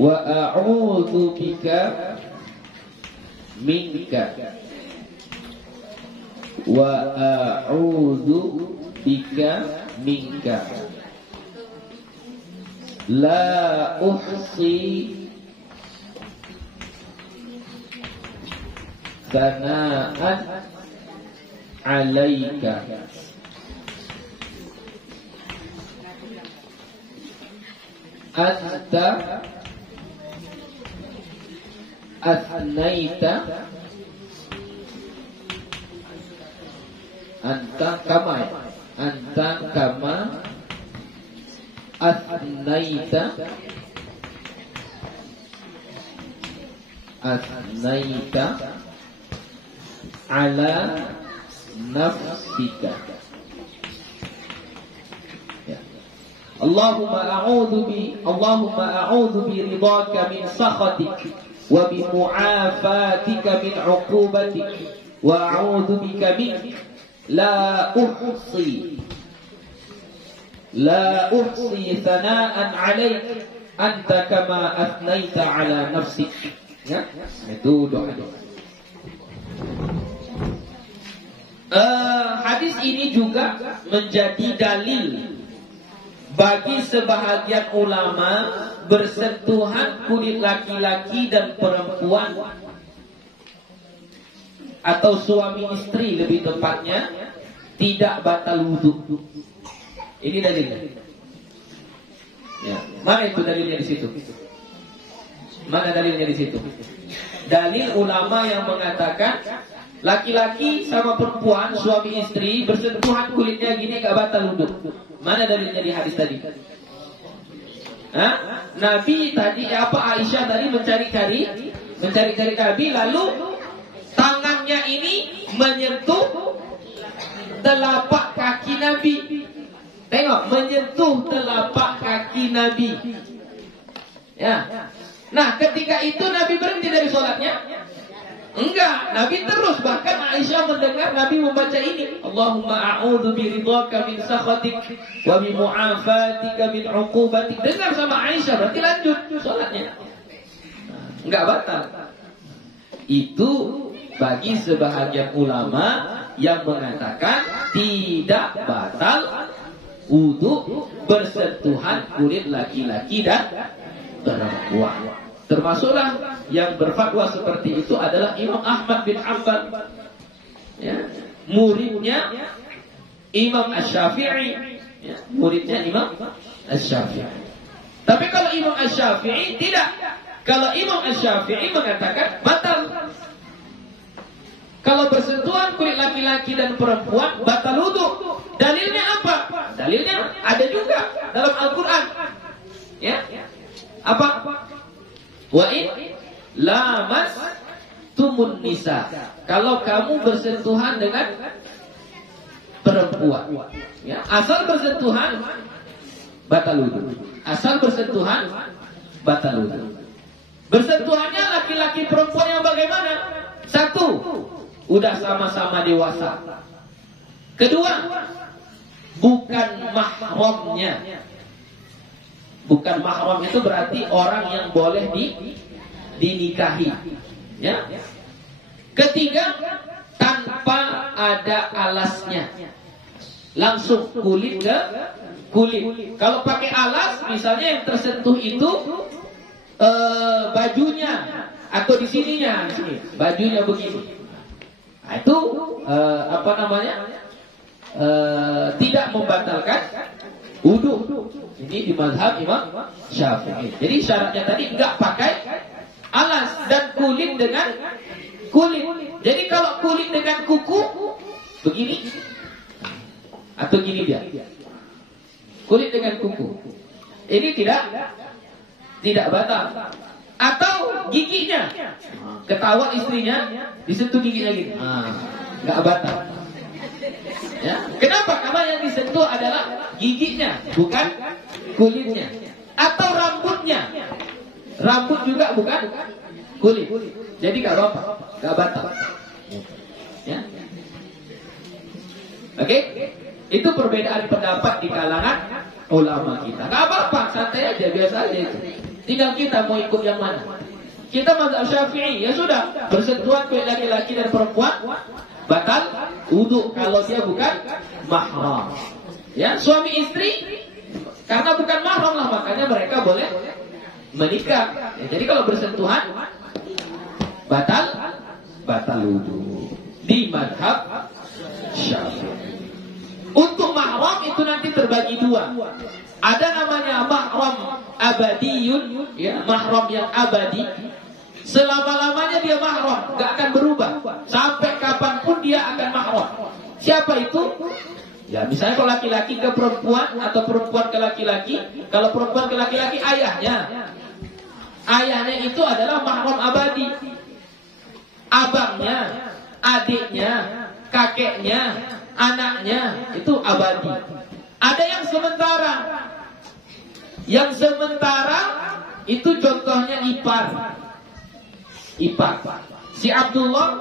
wa a'udzu bika minka wa a'udzu bika minka la uhsi sana'an 'alaika anta asnaita anta kama asnaita ala nafsika. Allahumma a'udzu bi ridhaka min sakhatik wa bi mu'afatika min 'uqubatik wa a'udzu bika min la uhsi thana'an 'alaik anta kama athnaita 'ala nafsik. Ya, itu doa. Hadis ini juga menjadi dalil bagi sebahagian ulama bersentuhan kulit laki-laki dan perempuan atau suami istri lebih tepatnya tidak batal wudu. Ini dalilnya. Ya, mana itu dalilnya di situ? Mana dalilnya di situ? Dalil ulama yang mengatakan laki-laki sama perempuan, suami istri bersentuhan kulitnya gini gak batal wudu. Mana dalilnya di hadis tadi? Nabi tadi Aisyah tadi mencari-cari Nabi, lalu tangannya ini menyentuh telapak kaki Nabi. Tengok, menyentuh telapak kaki Nabi. Ya. Nah, ketika itu Nabi berhenti dari sholatnya? Enggak, Nabi terus, bahkan Aisyah mendengar Nabi membaca ini, Allahumma a'udzu bi ridhaka min sakhatik wa bi mu'afatika min 'uqubatik. Dengar sama Aisyah, berarti lanjut salatnya. Enggak batal. Itu bagi sebahagian ulama yang mengatakan tidak batal wudu bersentuhan kulit laki-laki dan perempuan. Termasuklah yang berfatwa seperti itu adalah Imam Ahmad bin Hanbal, ya, muridnya Imam Asy-Syafi'i, ya, muridnya Imam Asy-Syafi'i. Tapi kalau Imam Asy-Syafi'i tidak. Kalau Imam Asy-Syafi'i mengatakan batal. Kalau bersentuhan kulit laki-laki dan perempuan batal wudu. Dalilnya apa? Dalilnya ada juga dalam Al-Qur'an. Ya. Apa? Wa in lamastumun nisa. Kalau kamu bersentuhan dengan perempuan, ya, asal bersentuhan batal wudu. Asal bersentuhan batal wudu. Bersentuhannya laki-laki perempuan yang bagaimana? Satu, udah sama-sama dewasa. Kedua, bukan mahramnya. Bukan mahram itu berarti orang yang boleh dinikahi. Ya. Ketiga, tanpa ada alasnya. Langsung kulit ke kulit. Kalau pakai alas, misalnya yang tersentuh itu bajunya atau di sininya, sini, bajunya begini. Nah, itu tidak membatalkan wudu. Ini di mazhab Imam Syafi'i. Jadi syaratnya tadi enggak pakai alas dan kulit dengan kulit. Jadi kalau kulit dengan kuku begini atau gini dia. Kulit dengan kuku. Ini tidak batal. Atau giginya. Ketawa istrinya disentuh giginya gini. Enggak batal. Ya. Kenapa? Karena yang disentuh adalah giginya, bukan kulitnya. Atau rambutnya. Rambut juga bukan kulit. Jadi gak apa-apa, gak batal. Ya. Oke? Itu perbedaan pendapat di kalangan ulama kita. Gak apa-apa, santai aja, biasa aja itu. Tinggal kita mau ikut yang mana. Kita mazhab Syafi'i, ya sudah, bersentuhan baik laki-laki dan perempuan batal wudu kalau dia bukan mahram. Ya, suami istri karena bukan mahram lah, makanya mereka boleh menikah. Ya, jadi kalau bersentuhan batal wudu di mazhab Syafi'i. Untuk mahram itu nanti terbagi dua. Ada namanya mahram abadiyun, ya, mahram yang abadi. Selama-lamanya dia mahram, gak akan berubah. Sampai kapanpun dia akan mahram. Siapa itu? Ya, misalnya kalau laki-laki ke perempuan atau perempuan ke laki-laki. Kalau perempuan ke laki-laki, ayahnya. Ayahnya itu adalah mahram abadi. Abangnya, adiknya, kakeknya, anaknya, itu abadi. Ada yang sementara. Yang sementara itu contohnya ipar. Si Abdullah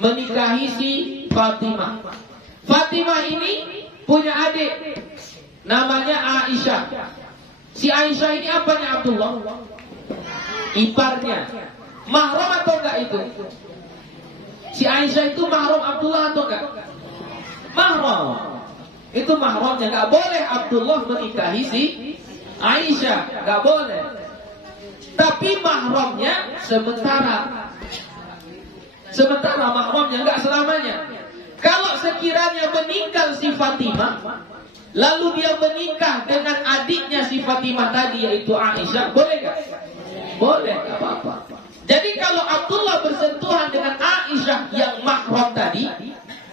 menikahi si Fatimah. Fatimah ini punya adik namanya Aisyah. Si Aisyah ini apanya Abdullah? Iparnya. Mahram atau enggak itu? Si Aisyah itu mahram Abdullah atau enggak? Mahram. Itu mahramnya. Enggak boleh Abdullah menikahi si Aisyah, enggak boleh. Tapi mahramnya sementara. Sementara mahramnya, enggak selamanya. Kalau sekiranya meninggal si Fatimah, lalu dia menikah dengan adiknya si Fatimah tadi, yaitu Aisyah, boleh enggak? Boleh, enggak apa-apa. Jadi kalau Abdullah bersentuhan dengan Aisyah yang mahram tadi,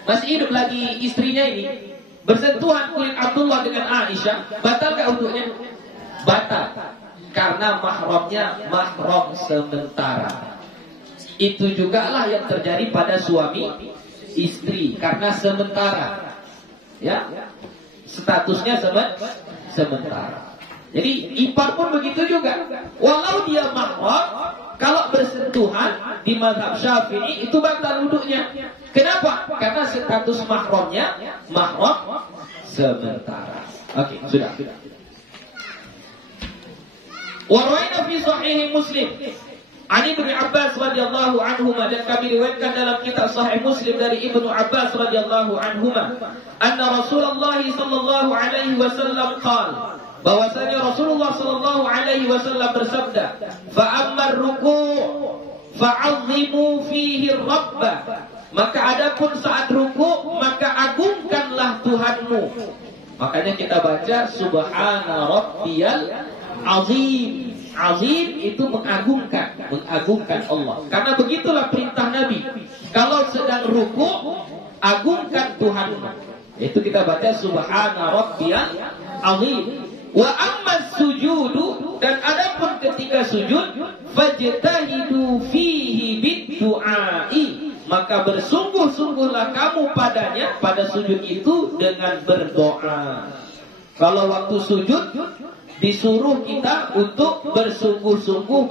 masih hidup lagi istrinya ini, bersentuhan kulit Abdullah dengan Aisyah, batal enggak wudunya? Batal. Karena mahramnya mahram sementara. Itu juga lah yang terjadi pada suami istri, karena sementara. Ya, statusnya sementara. Jadi ipar pun begitu juga. Walau dia mahram, kalau bersentuhan di mazhab Syafi'i itu batal wudunya. Kenapa? Karena status mahramnya mahram sementara. Oke, sudah. Warwaina fi sahih Muslim Ani Ibnu Abbas radhiyallahu anhuma, dan kami riwayatkan dalam kitab Sahih Muslim dari Ibnu Abbas radhiyallahu anhuma, anna Rasulullah sallallahu alaihi wasallam qala, bahwasanya Rasulullah sallallahu alaihi wasallam bersabda, fa ammar ruku' fa'azzimu fihi rabb, maka adapun saat ruku' maka agungkanlah Tuhanmu. Makanya kita baca subhana rabbiyal azim. Azim itu mengagungkan Allah. Karena begitulah perintah Nabi. Kalau sedang ruku', agungkan Tuhan. Itu kita baca subhana rabbiyal azim. Wa amma sujudu, dan adapun ketika sujud, fajtahidu fihi bid-du'ai, maka bersungguh-sungguhlah kamu padanya, pada sujud itu, dengan berdoa. Kalau waktu sujud disuruh kita untuk bersungguh-sungguh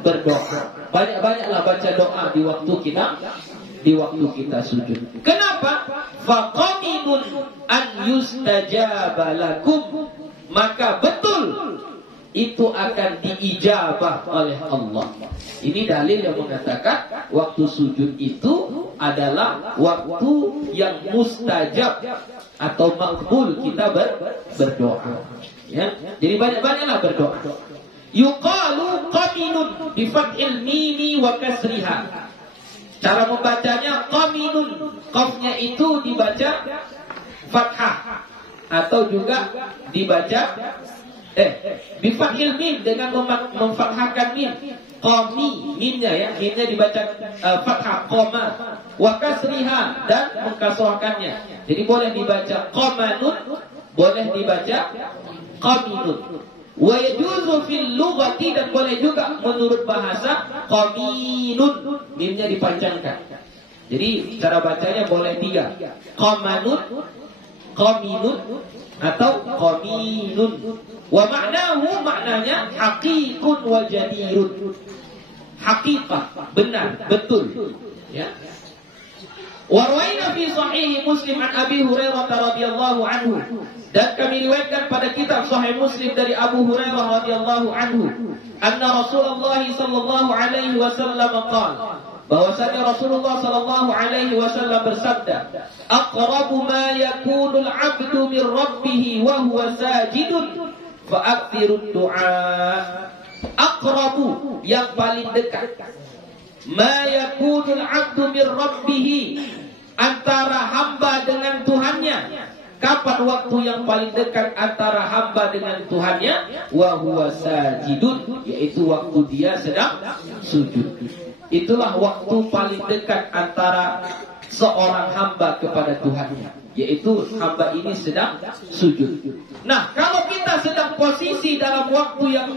berdoa. Banyak-banyaklah baca doa di waktu kita sujud. Kenapa? Faqaminun an yustajaba lakum, maka betul itu akan diijabah oleh Allah. Ini dalil yang mengatakan waktu sujud itu adalah waktu yang mustajab atau makbul kita berdoa. Ya, jadi banyak-banyaklah berdoa. Yuqalu qaminun bi fathil mimi wa kasriha. Cara membacanya qaminun, qafnya itu dibaca fathah atau juga dibaca bi fathil mim dengan memfathahkan mim. Qami, mimnya ya, mimnya dibaca fathah qama, wa kasriha, dan mengkasrahkannya. Jadi boleh dibaca qamanun, boleh dibaca qaminun. Wa yajuzu fil lughati, dan boleh juga menurut bahasa qaminun, mimnya dipanjangkan. Jadi cara bacanya boleh tiga, qamanun, qaminun, atau qaminun. Wa ma'nahu, maknanya haqiqun wa jadirun. Hakikah, benar, betul. Ya. Warwaina fi sahih Muslim an Abi Hurairah radhiyallahu anhu. Dan kami riwayatkan pada kitab Sahih Muslim dari Abu Hurairah radhiyallahu anhu, anna Rasulullah sallallahu alaihi wasallam qala, bahwasanya Rasulullah sallallahu alaihi wasallam bersabda, aqrabu ma yakunu al-'abdu min rabbih wa huwa sajidun fa'akthirud du'a. Aqrabu, yang paling dekat, ma yakunu al-'abdu min rabbih, antara hamba dengan Tuhannya. Kapan waktu yang paling dekat antara hamba dengan Tuhannya? Wa huwa sajidun, yaitu waktu dia sedang sujud. Itulah waktu paling dekat antara seorang hamba kepada Tuhannya, yaitu hamba ini sedang sujud. Nah, kalau kita sedang posisi dalam waktu yang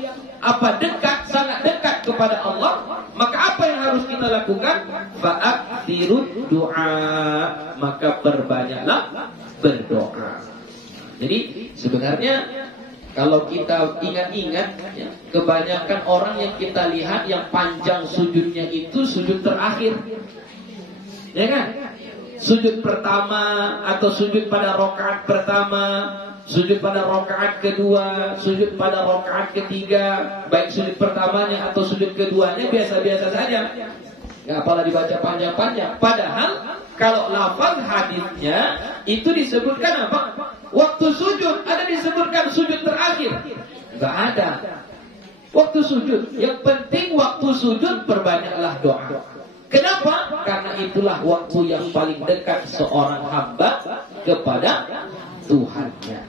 dekat, sangat dekat kepada Allah, maka apa yang harus kita lakukan? Fa'akthirud du'a, maka perbanyaklah berdoa. Jadi sebenarnya kalau kita ingat-ingat, ya, kebanyakan orang yang kita lihat yang panjang sujudnya itu sujud terakhir, ya kan? Sujud pertama atau sujud pada rakaat pertama, sujud pada rakaat kedua, sujud pada rakaat ketiga. Baik sujud pertamanya atau sujud keduanya biasa-biasa saja, nggak apalah dibaca panjang-panjang. Padahal kalau lafaz hadisnya itu disebutkan apa? Waktu sujud, ada disebutkan sujud terakhir? Nggak ada. Waktu sujud, yang penting waktu sujud perbanyaklah doa. Kenapa? Karena itulah waktu yang paling dekat seorang hamba kepada Tuhannya.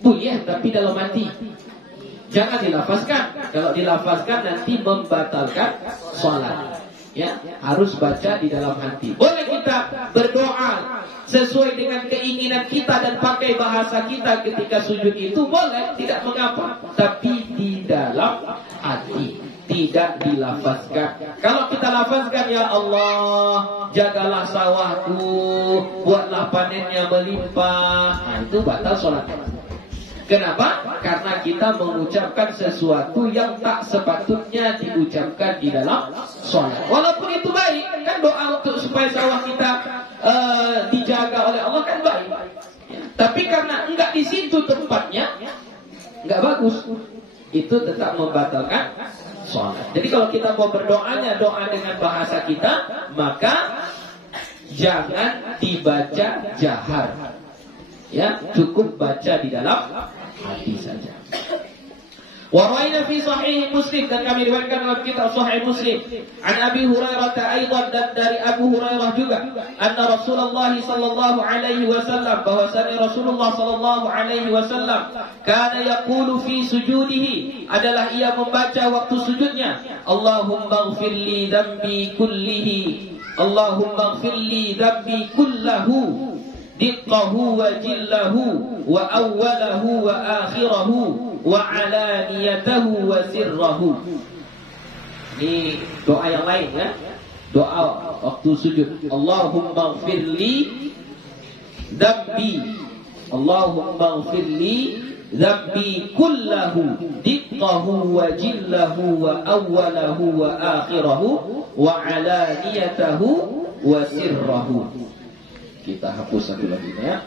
Boleh, tapi dalam hati. Jangan dilafazkan. Kalau dilafazkan nanti membatalkan sholat. Ya, harus baca di dalam hati. Boleh kita berdoa sesuai dengan keinginan kita dan pakai bahasa kita ketika sujud itu, boleh, tidak mengapa. Tapi di dalam hati, tidak dilafazkan. Kalau kita lafazkan, ya Allah, jagalah sawahku, buatlah panennya melimpah, nah, itu batal sholat. Kenapa? Karena kita mengucapkan sesuatu yang tak sepatutnya diucapkan di dalam sholat. Walaupun itu baik, kan doa untuk supaya sawah kita dijaga oleh Allah kan baik. Ya. Tapi karena enggak di situ tempatnya, enggak bagus. Itu tetap membatalkan sholat. Jadi kalau kita mau berdoanya doa dengan bahasa kita, maka jangan dibaca jahar. Ya, cukup baca di dalam hati saja. Waraina fi sahih Muslim, dan kami riwayatkan dalam kitab Sahih Muslim an Abi Hurairah aidan, dan dari Abu Hurairah juga, anna Rasulullah sallallahu alaihi wasallam, bahwasanya Rasulullah sallallahu alaihi wasallam kana yaqulu fi sujudihi, adalah ia membaca waktu sujudnya, Allahumma ighfirli dhanbi kullihi, Allahumma ighfirli dhanbi kullahu, diqqahu wa jillahu wa awwalahu wa akhirahu wa alaniyatahu wa sirrahu. Ini doa yang lain, ya. Doa waktu sujud. Allahumma ighfirli dhanbi, Allahumma ighfirli dhanbi kullahu, diqqahu wa jillahu wa awwalahu wa akhirahu wa alaniyatahu wa sirrahu. Kita hapus satu lagi, ya.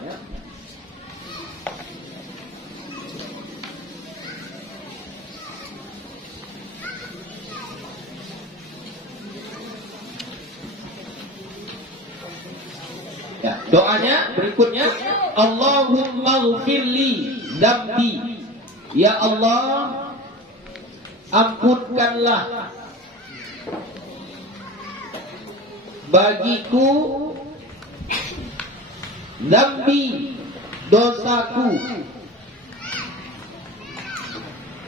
Ya, doanya berikutnya, Allahumma ighfirli dhanbi, ya Allah, ampunkanlah bagiku dhanbi, dosaku.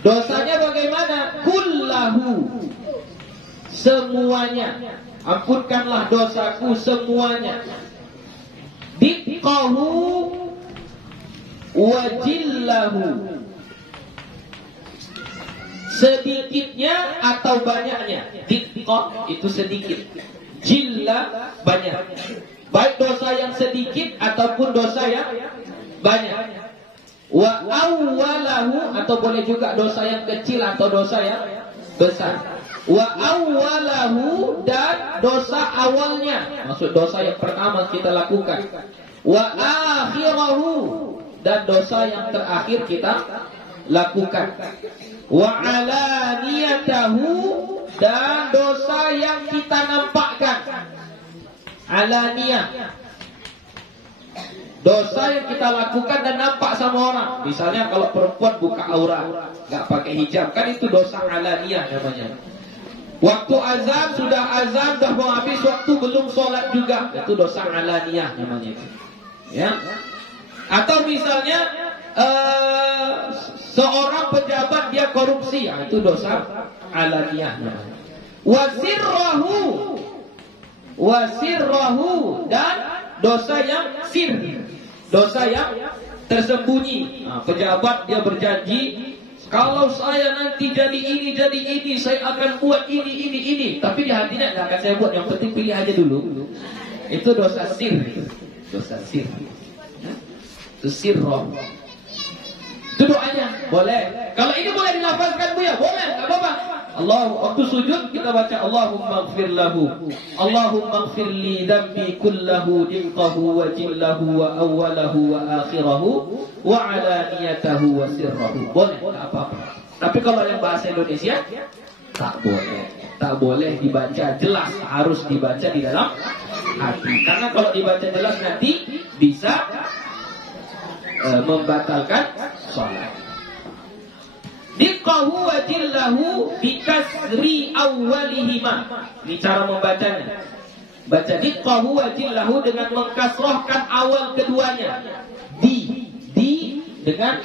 Dosanya bagaimana? Kullahu, semuanya. Ampunkanlah dosaku semuanya. Diqqahu wa jillahu, sedikitnya atau banyaknya. Diqqah itu sedikit, jillah banyak. Baik dosa yang sedikit ataupun dosa yang banyak. Wa awwalahu, atau boleh juga dosa yang kecil atau dosa yang besar. wa awwalahu, dan dosa awalnya, maksud dosa yang pertama kita lakukan, wa akhirahu, dan dosa yang terakhir kita lakukan, wa alaniyatahu, dan dosa yang kita nampakkan. Alaniyah, dosa yang kita lakukan dan nampak sama orang. Misalnya kalau perempuan buka aurat, nggak pakai hijab, kan itu dosa alaniyah namanya. Waktu azan, sudah azan, dah mau habis waktu, belum sholat juga, itu dosa alaniyah namanya. Ya. Atau misalnya seorang pejabat dia korupsi, itu dosa alaniyah namanya. Wasirrahu, dan dosa yang sir, dosa yang tersembunyi. Pejabat dia berjanji, kalau saya nanti jadi ini, saya akan buat ini. Tapi di hatinya tidak akan saya buat, yang penting pilih aja dulu. Itu dosa sir. Dosa sir. Itu sirrah. Itu doanya, boleh. Kalau ini boleh dilafazkan Buya, boleh, enggak apa-apa. Allah, waktu sujud kita baca Allahumma ighfir lahu, Allahumma ighfir li dhanbi kullahu, dinqahu wa jillahu wa awwalahu wa akhirahu wa alaniyatahu wa sirrahu. Boleh, enggak apa-apa. Tapi kalau yang bahasa Indonesia tak boleh. Tak boleh dibaca jelas, harus dibaca di dalam hati. Karena kalau dibaca jelas nanti bisa membatalkan sholat. Diqahu wa jillahu bikasri awwalihima. Ini cara membacanya. Baca diqahu wa jillahu dengan mengkasrahkan awal keduanya. Di dengan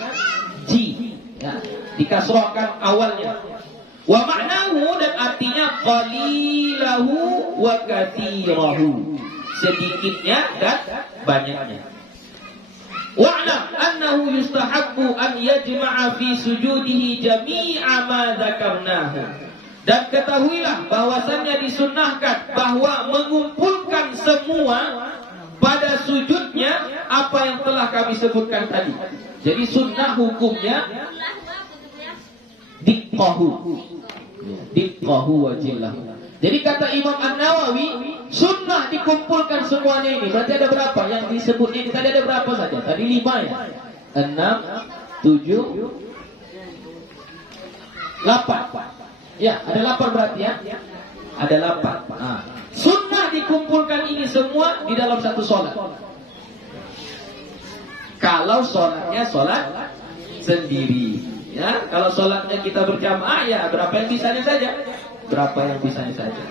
ji. Ya, dikasrahkan awalnya. Wa ma'nahu, dan artinya qalilahu wa katsirahu. Sedikitnya dan banyaknya. Wa'lam annahu yustahabbu an yajma'a fi sujudihi jami'a ma dzakarnahu. Dan ketahuilah bahwasannya disunnahkan bahwa mengumpulkan semua pada sujudnya apa yang telah kami sebutkan tadi. Jadi sunnah hukumnya diqahu wajillahu. Jadi kata Imam An-Nawawi, sunnah dikumpulkan semuanya ini. Berarti ada berapa yang disebut ini? Tadi ada berapa saja? Tadi 5 ya? 6, 7, 8. Ya, ada 8 berarti ya? Ada 8. Nah, sunnah dikumpulkan ini semua di dalam satu sholat. Kalau sholatnya sholat sendiri, ya. Kalau sholatnya kita berjamaah, ya berapa yang bisanya saja. Berapa yang bisanya saja.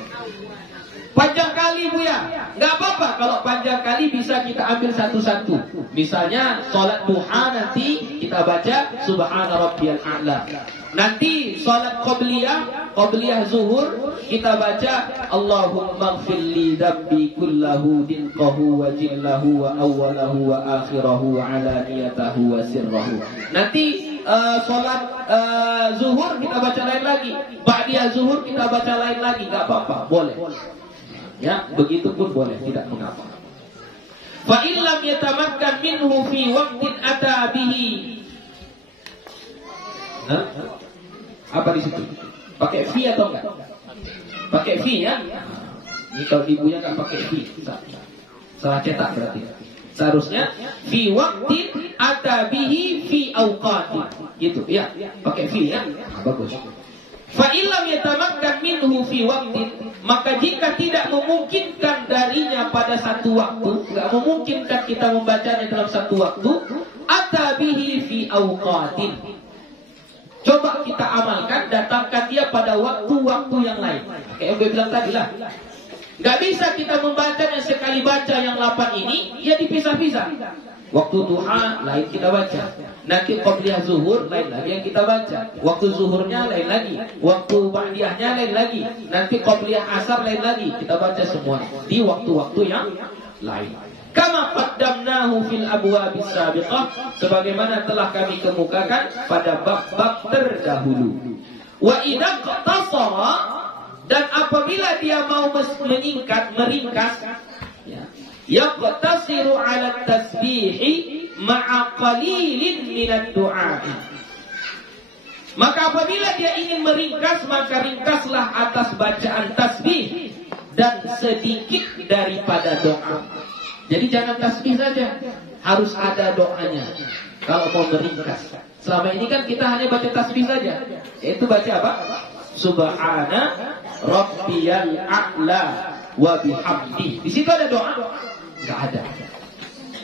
Panjang kali Buya, nggak apa-apa. Kalau panjang kali bisa kita ambil satu-satu. Misalnya sholat duha nanti kita baca Subhana Rabbiyal A'la. Nanti sholat Qobliyah zuhur kita baca Allahumma ighfir li dhanbi kullahu, dinqahu wa jillahu wa awwalahu wa akhirahu wa alaniyatahu wa sirrahu. Nanti sholat zuhur kita baca lain lagi, ba'diyah zuhur kita baca lain lagi, nggak apa-apa, boleh. Ya, begitu pun boleh, tidak mengapa. Fa in lam yatamakkan minhu fi waqtin ata bihi. Apa di situ? Pakai fi atau enggak? Pakai fi ya. Ini kalau ibunya enggak pakai fi, salah cetak berarti. Seharusnya fi waqtin ata bihi fi awqatin. Gitu ya. Pakai fi ya. Bagus. Fa illam yatamakkan minhu fi waqtin, maka jika tidak memungkinkan darinya pada satu waktu, enggak memungkinkan kita membacanya dalam satu waktu, ata bihi fi awqatin. Coba kita amalkan, datangkan dia pada waktu-waktu yang lain. Kayak yang gue bilang tadi lah. Gak bisa kita membacanya sekali baca yang 8 ini, ya dipisah-pisah. Waktu duha lain kita baca. Nanti qobliyah zuhur lain lagi yang kita baca. Waktu zuhurnya lain lagi. Waktu ba'diyahnya lain lagi. Nanti qobliyah asar lain lagi. Kita baca semua di waktu-waktu yang lain. Kama qaddamnahu fil abwabis sabiqah, sebagaimana telah kami kemukakan pada bab-bab terdahulu. Wa idza qtasara, dan apabila dia mau meringkas, ya, yaqtasiru 'ala tasbihi ma'a qalilin minad du'a. Maka apabila dia ingin meringkas, maka ringkaslah atas bacaan tasbih dan sedikit daripada doa. Jadi jangan tasbih saja, harus ada doanya kalau mau meringkas. Selama ini kan kita hanya baca tasbih saja, yaitu baca apa? Subhana rabbiyal a'la wa bihamdi. Di situ ada doa? Enggak ada.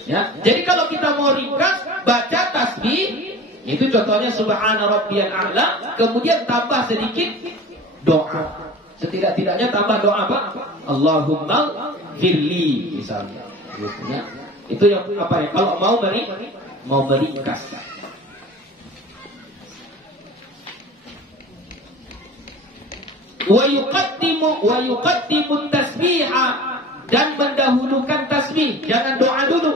Ya, jadi kalau kita mau ringkas, baca tasbih, itu contohnya subhana rabbiyal a'la, kemudian tambah sedikit doa. Setidak-tidaknya tambah doa apa? Allahumma firli misalnya. Gitu, ya. Itu yang apa ya? Kalau mau meringkas. Wa yuqaddimu tasbiha, dan mendahulukan tasbih. Jangan doa dulu.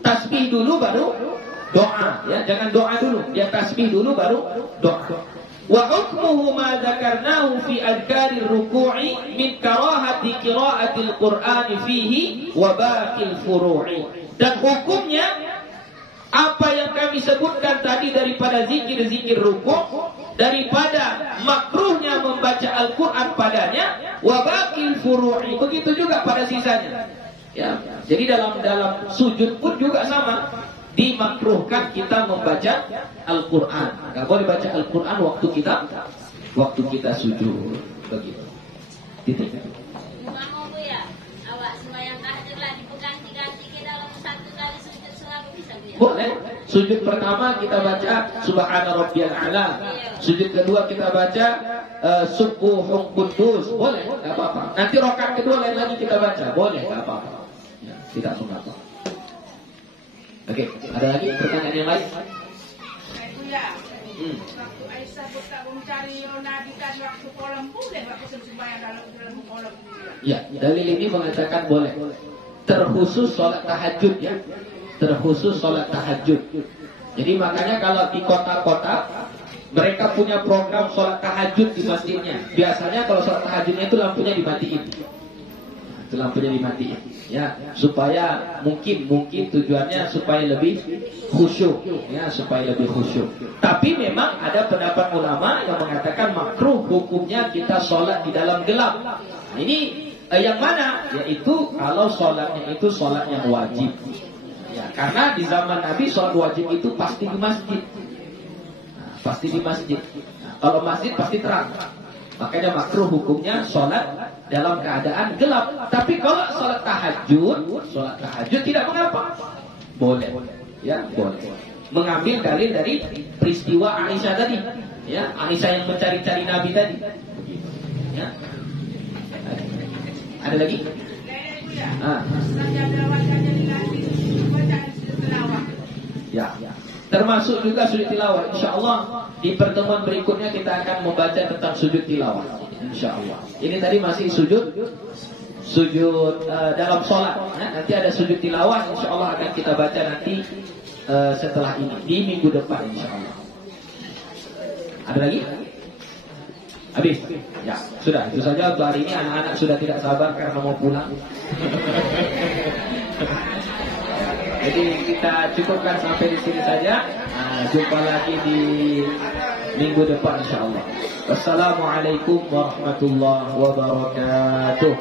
Tasbih dulu baru doa, ya. Jangan doa dulu. Dia tasbih dulu baru doa. Wa hukmuhu ma dzakarnahu fi adkarir ruku'i min karahati qira'atil Qur'ani fihi wa baqil furu'i. Dan hukumnya apa yang kami sebutkan tadi daripada zikir-zikir rukuk, daripada makruhnya membaca Al-Qur'an padanya, wa baqil furu'i. Begitu juga pada sisanya. Ya, jadi dalam sujud pun juga sama, dimakruhkan kita membaca Al-Quran. Nggak boleh baca Al-Quran waktu kita sujud. Begitu. Titik. Mau Bu ya, awak sembahyang tahajud lah diganti-ganti ke dalam satu kali sujud selalu bisa Bu ya? Boleh. Sujud pertama kita baca Subhana Rabbiyal A'la. Sujud kedua kita baca Subuhun Qudus. Boleh, nggak apa-apa. Nanti rakaat kedua lain lagi kita baca. Boleh, nggak apa-apa. Ya, tidak mengapa. Oke, ada lagi pertanyaan yang lain? Waktu Aisyah tak mencari Nabi kan waktu kolam, boleh waktu sembahyang dalam kolam? Ya, dalil ini mengatakan boleh. Terkhusus sholat tahajud ya. Terkhusus sholat tahajud. Jadi makanya kalau di kota-kota mereka punya program sholat tahajud di masjidnya. Biasanya kalau sholat tahajudnya itu lampunya dimatiin. Itu lampunya dimatiin. Ya, supaya mungkin tujuannya supaya lebih khusyuk, ya, supaya lebih khusyuk. Tapi memang ada pendapat ulama yang mengatakan makruh hukumnya kita sholat di dalam gelap. Nah, ini yang mana? Yaitu kalau sholatnya itu sholat yang wajib. Ya, karena di zaman Nabi sholat wajib itu pasti di masjid. Nah, pasti di masjid. Nah, kalau masjid pasti terang. Makanya makruh hukumnya sholat dalam keadaan gelap. Tapi kalau sholat tahajud tidak mengapa. Boleh, ya boleh. Mengambil dalil dari peristiwa Aisyah tadi, ya, Aisyah yang mencari-cari Nabi tadi. Ya. Ada lagi? Ya. Termasuk juga sujud tilawah. InsyaAllah di pertemuan berikutnya kita akan membaca tentang sujud tilawah. InsyaAllah. Ini tadi masih sujud dalam sholat. Nanti ada sujud tilawah. InsyaAllah akan kita baca nanti setelah ini di minggu depan. InsyaAllah. Ada lagi? Habis? Ya, sudah. Itu saja untuk hari ini. Anak-anak sudah tidak sabar karena mau pulang. Jadi kita cukupkan sampai di sini saja. Jumpa lagi di minggu depan insyaallah. Wassalamualaikum warahmatullahi wabarakatuh.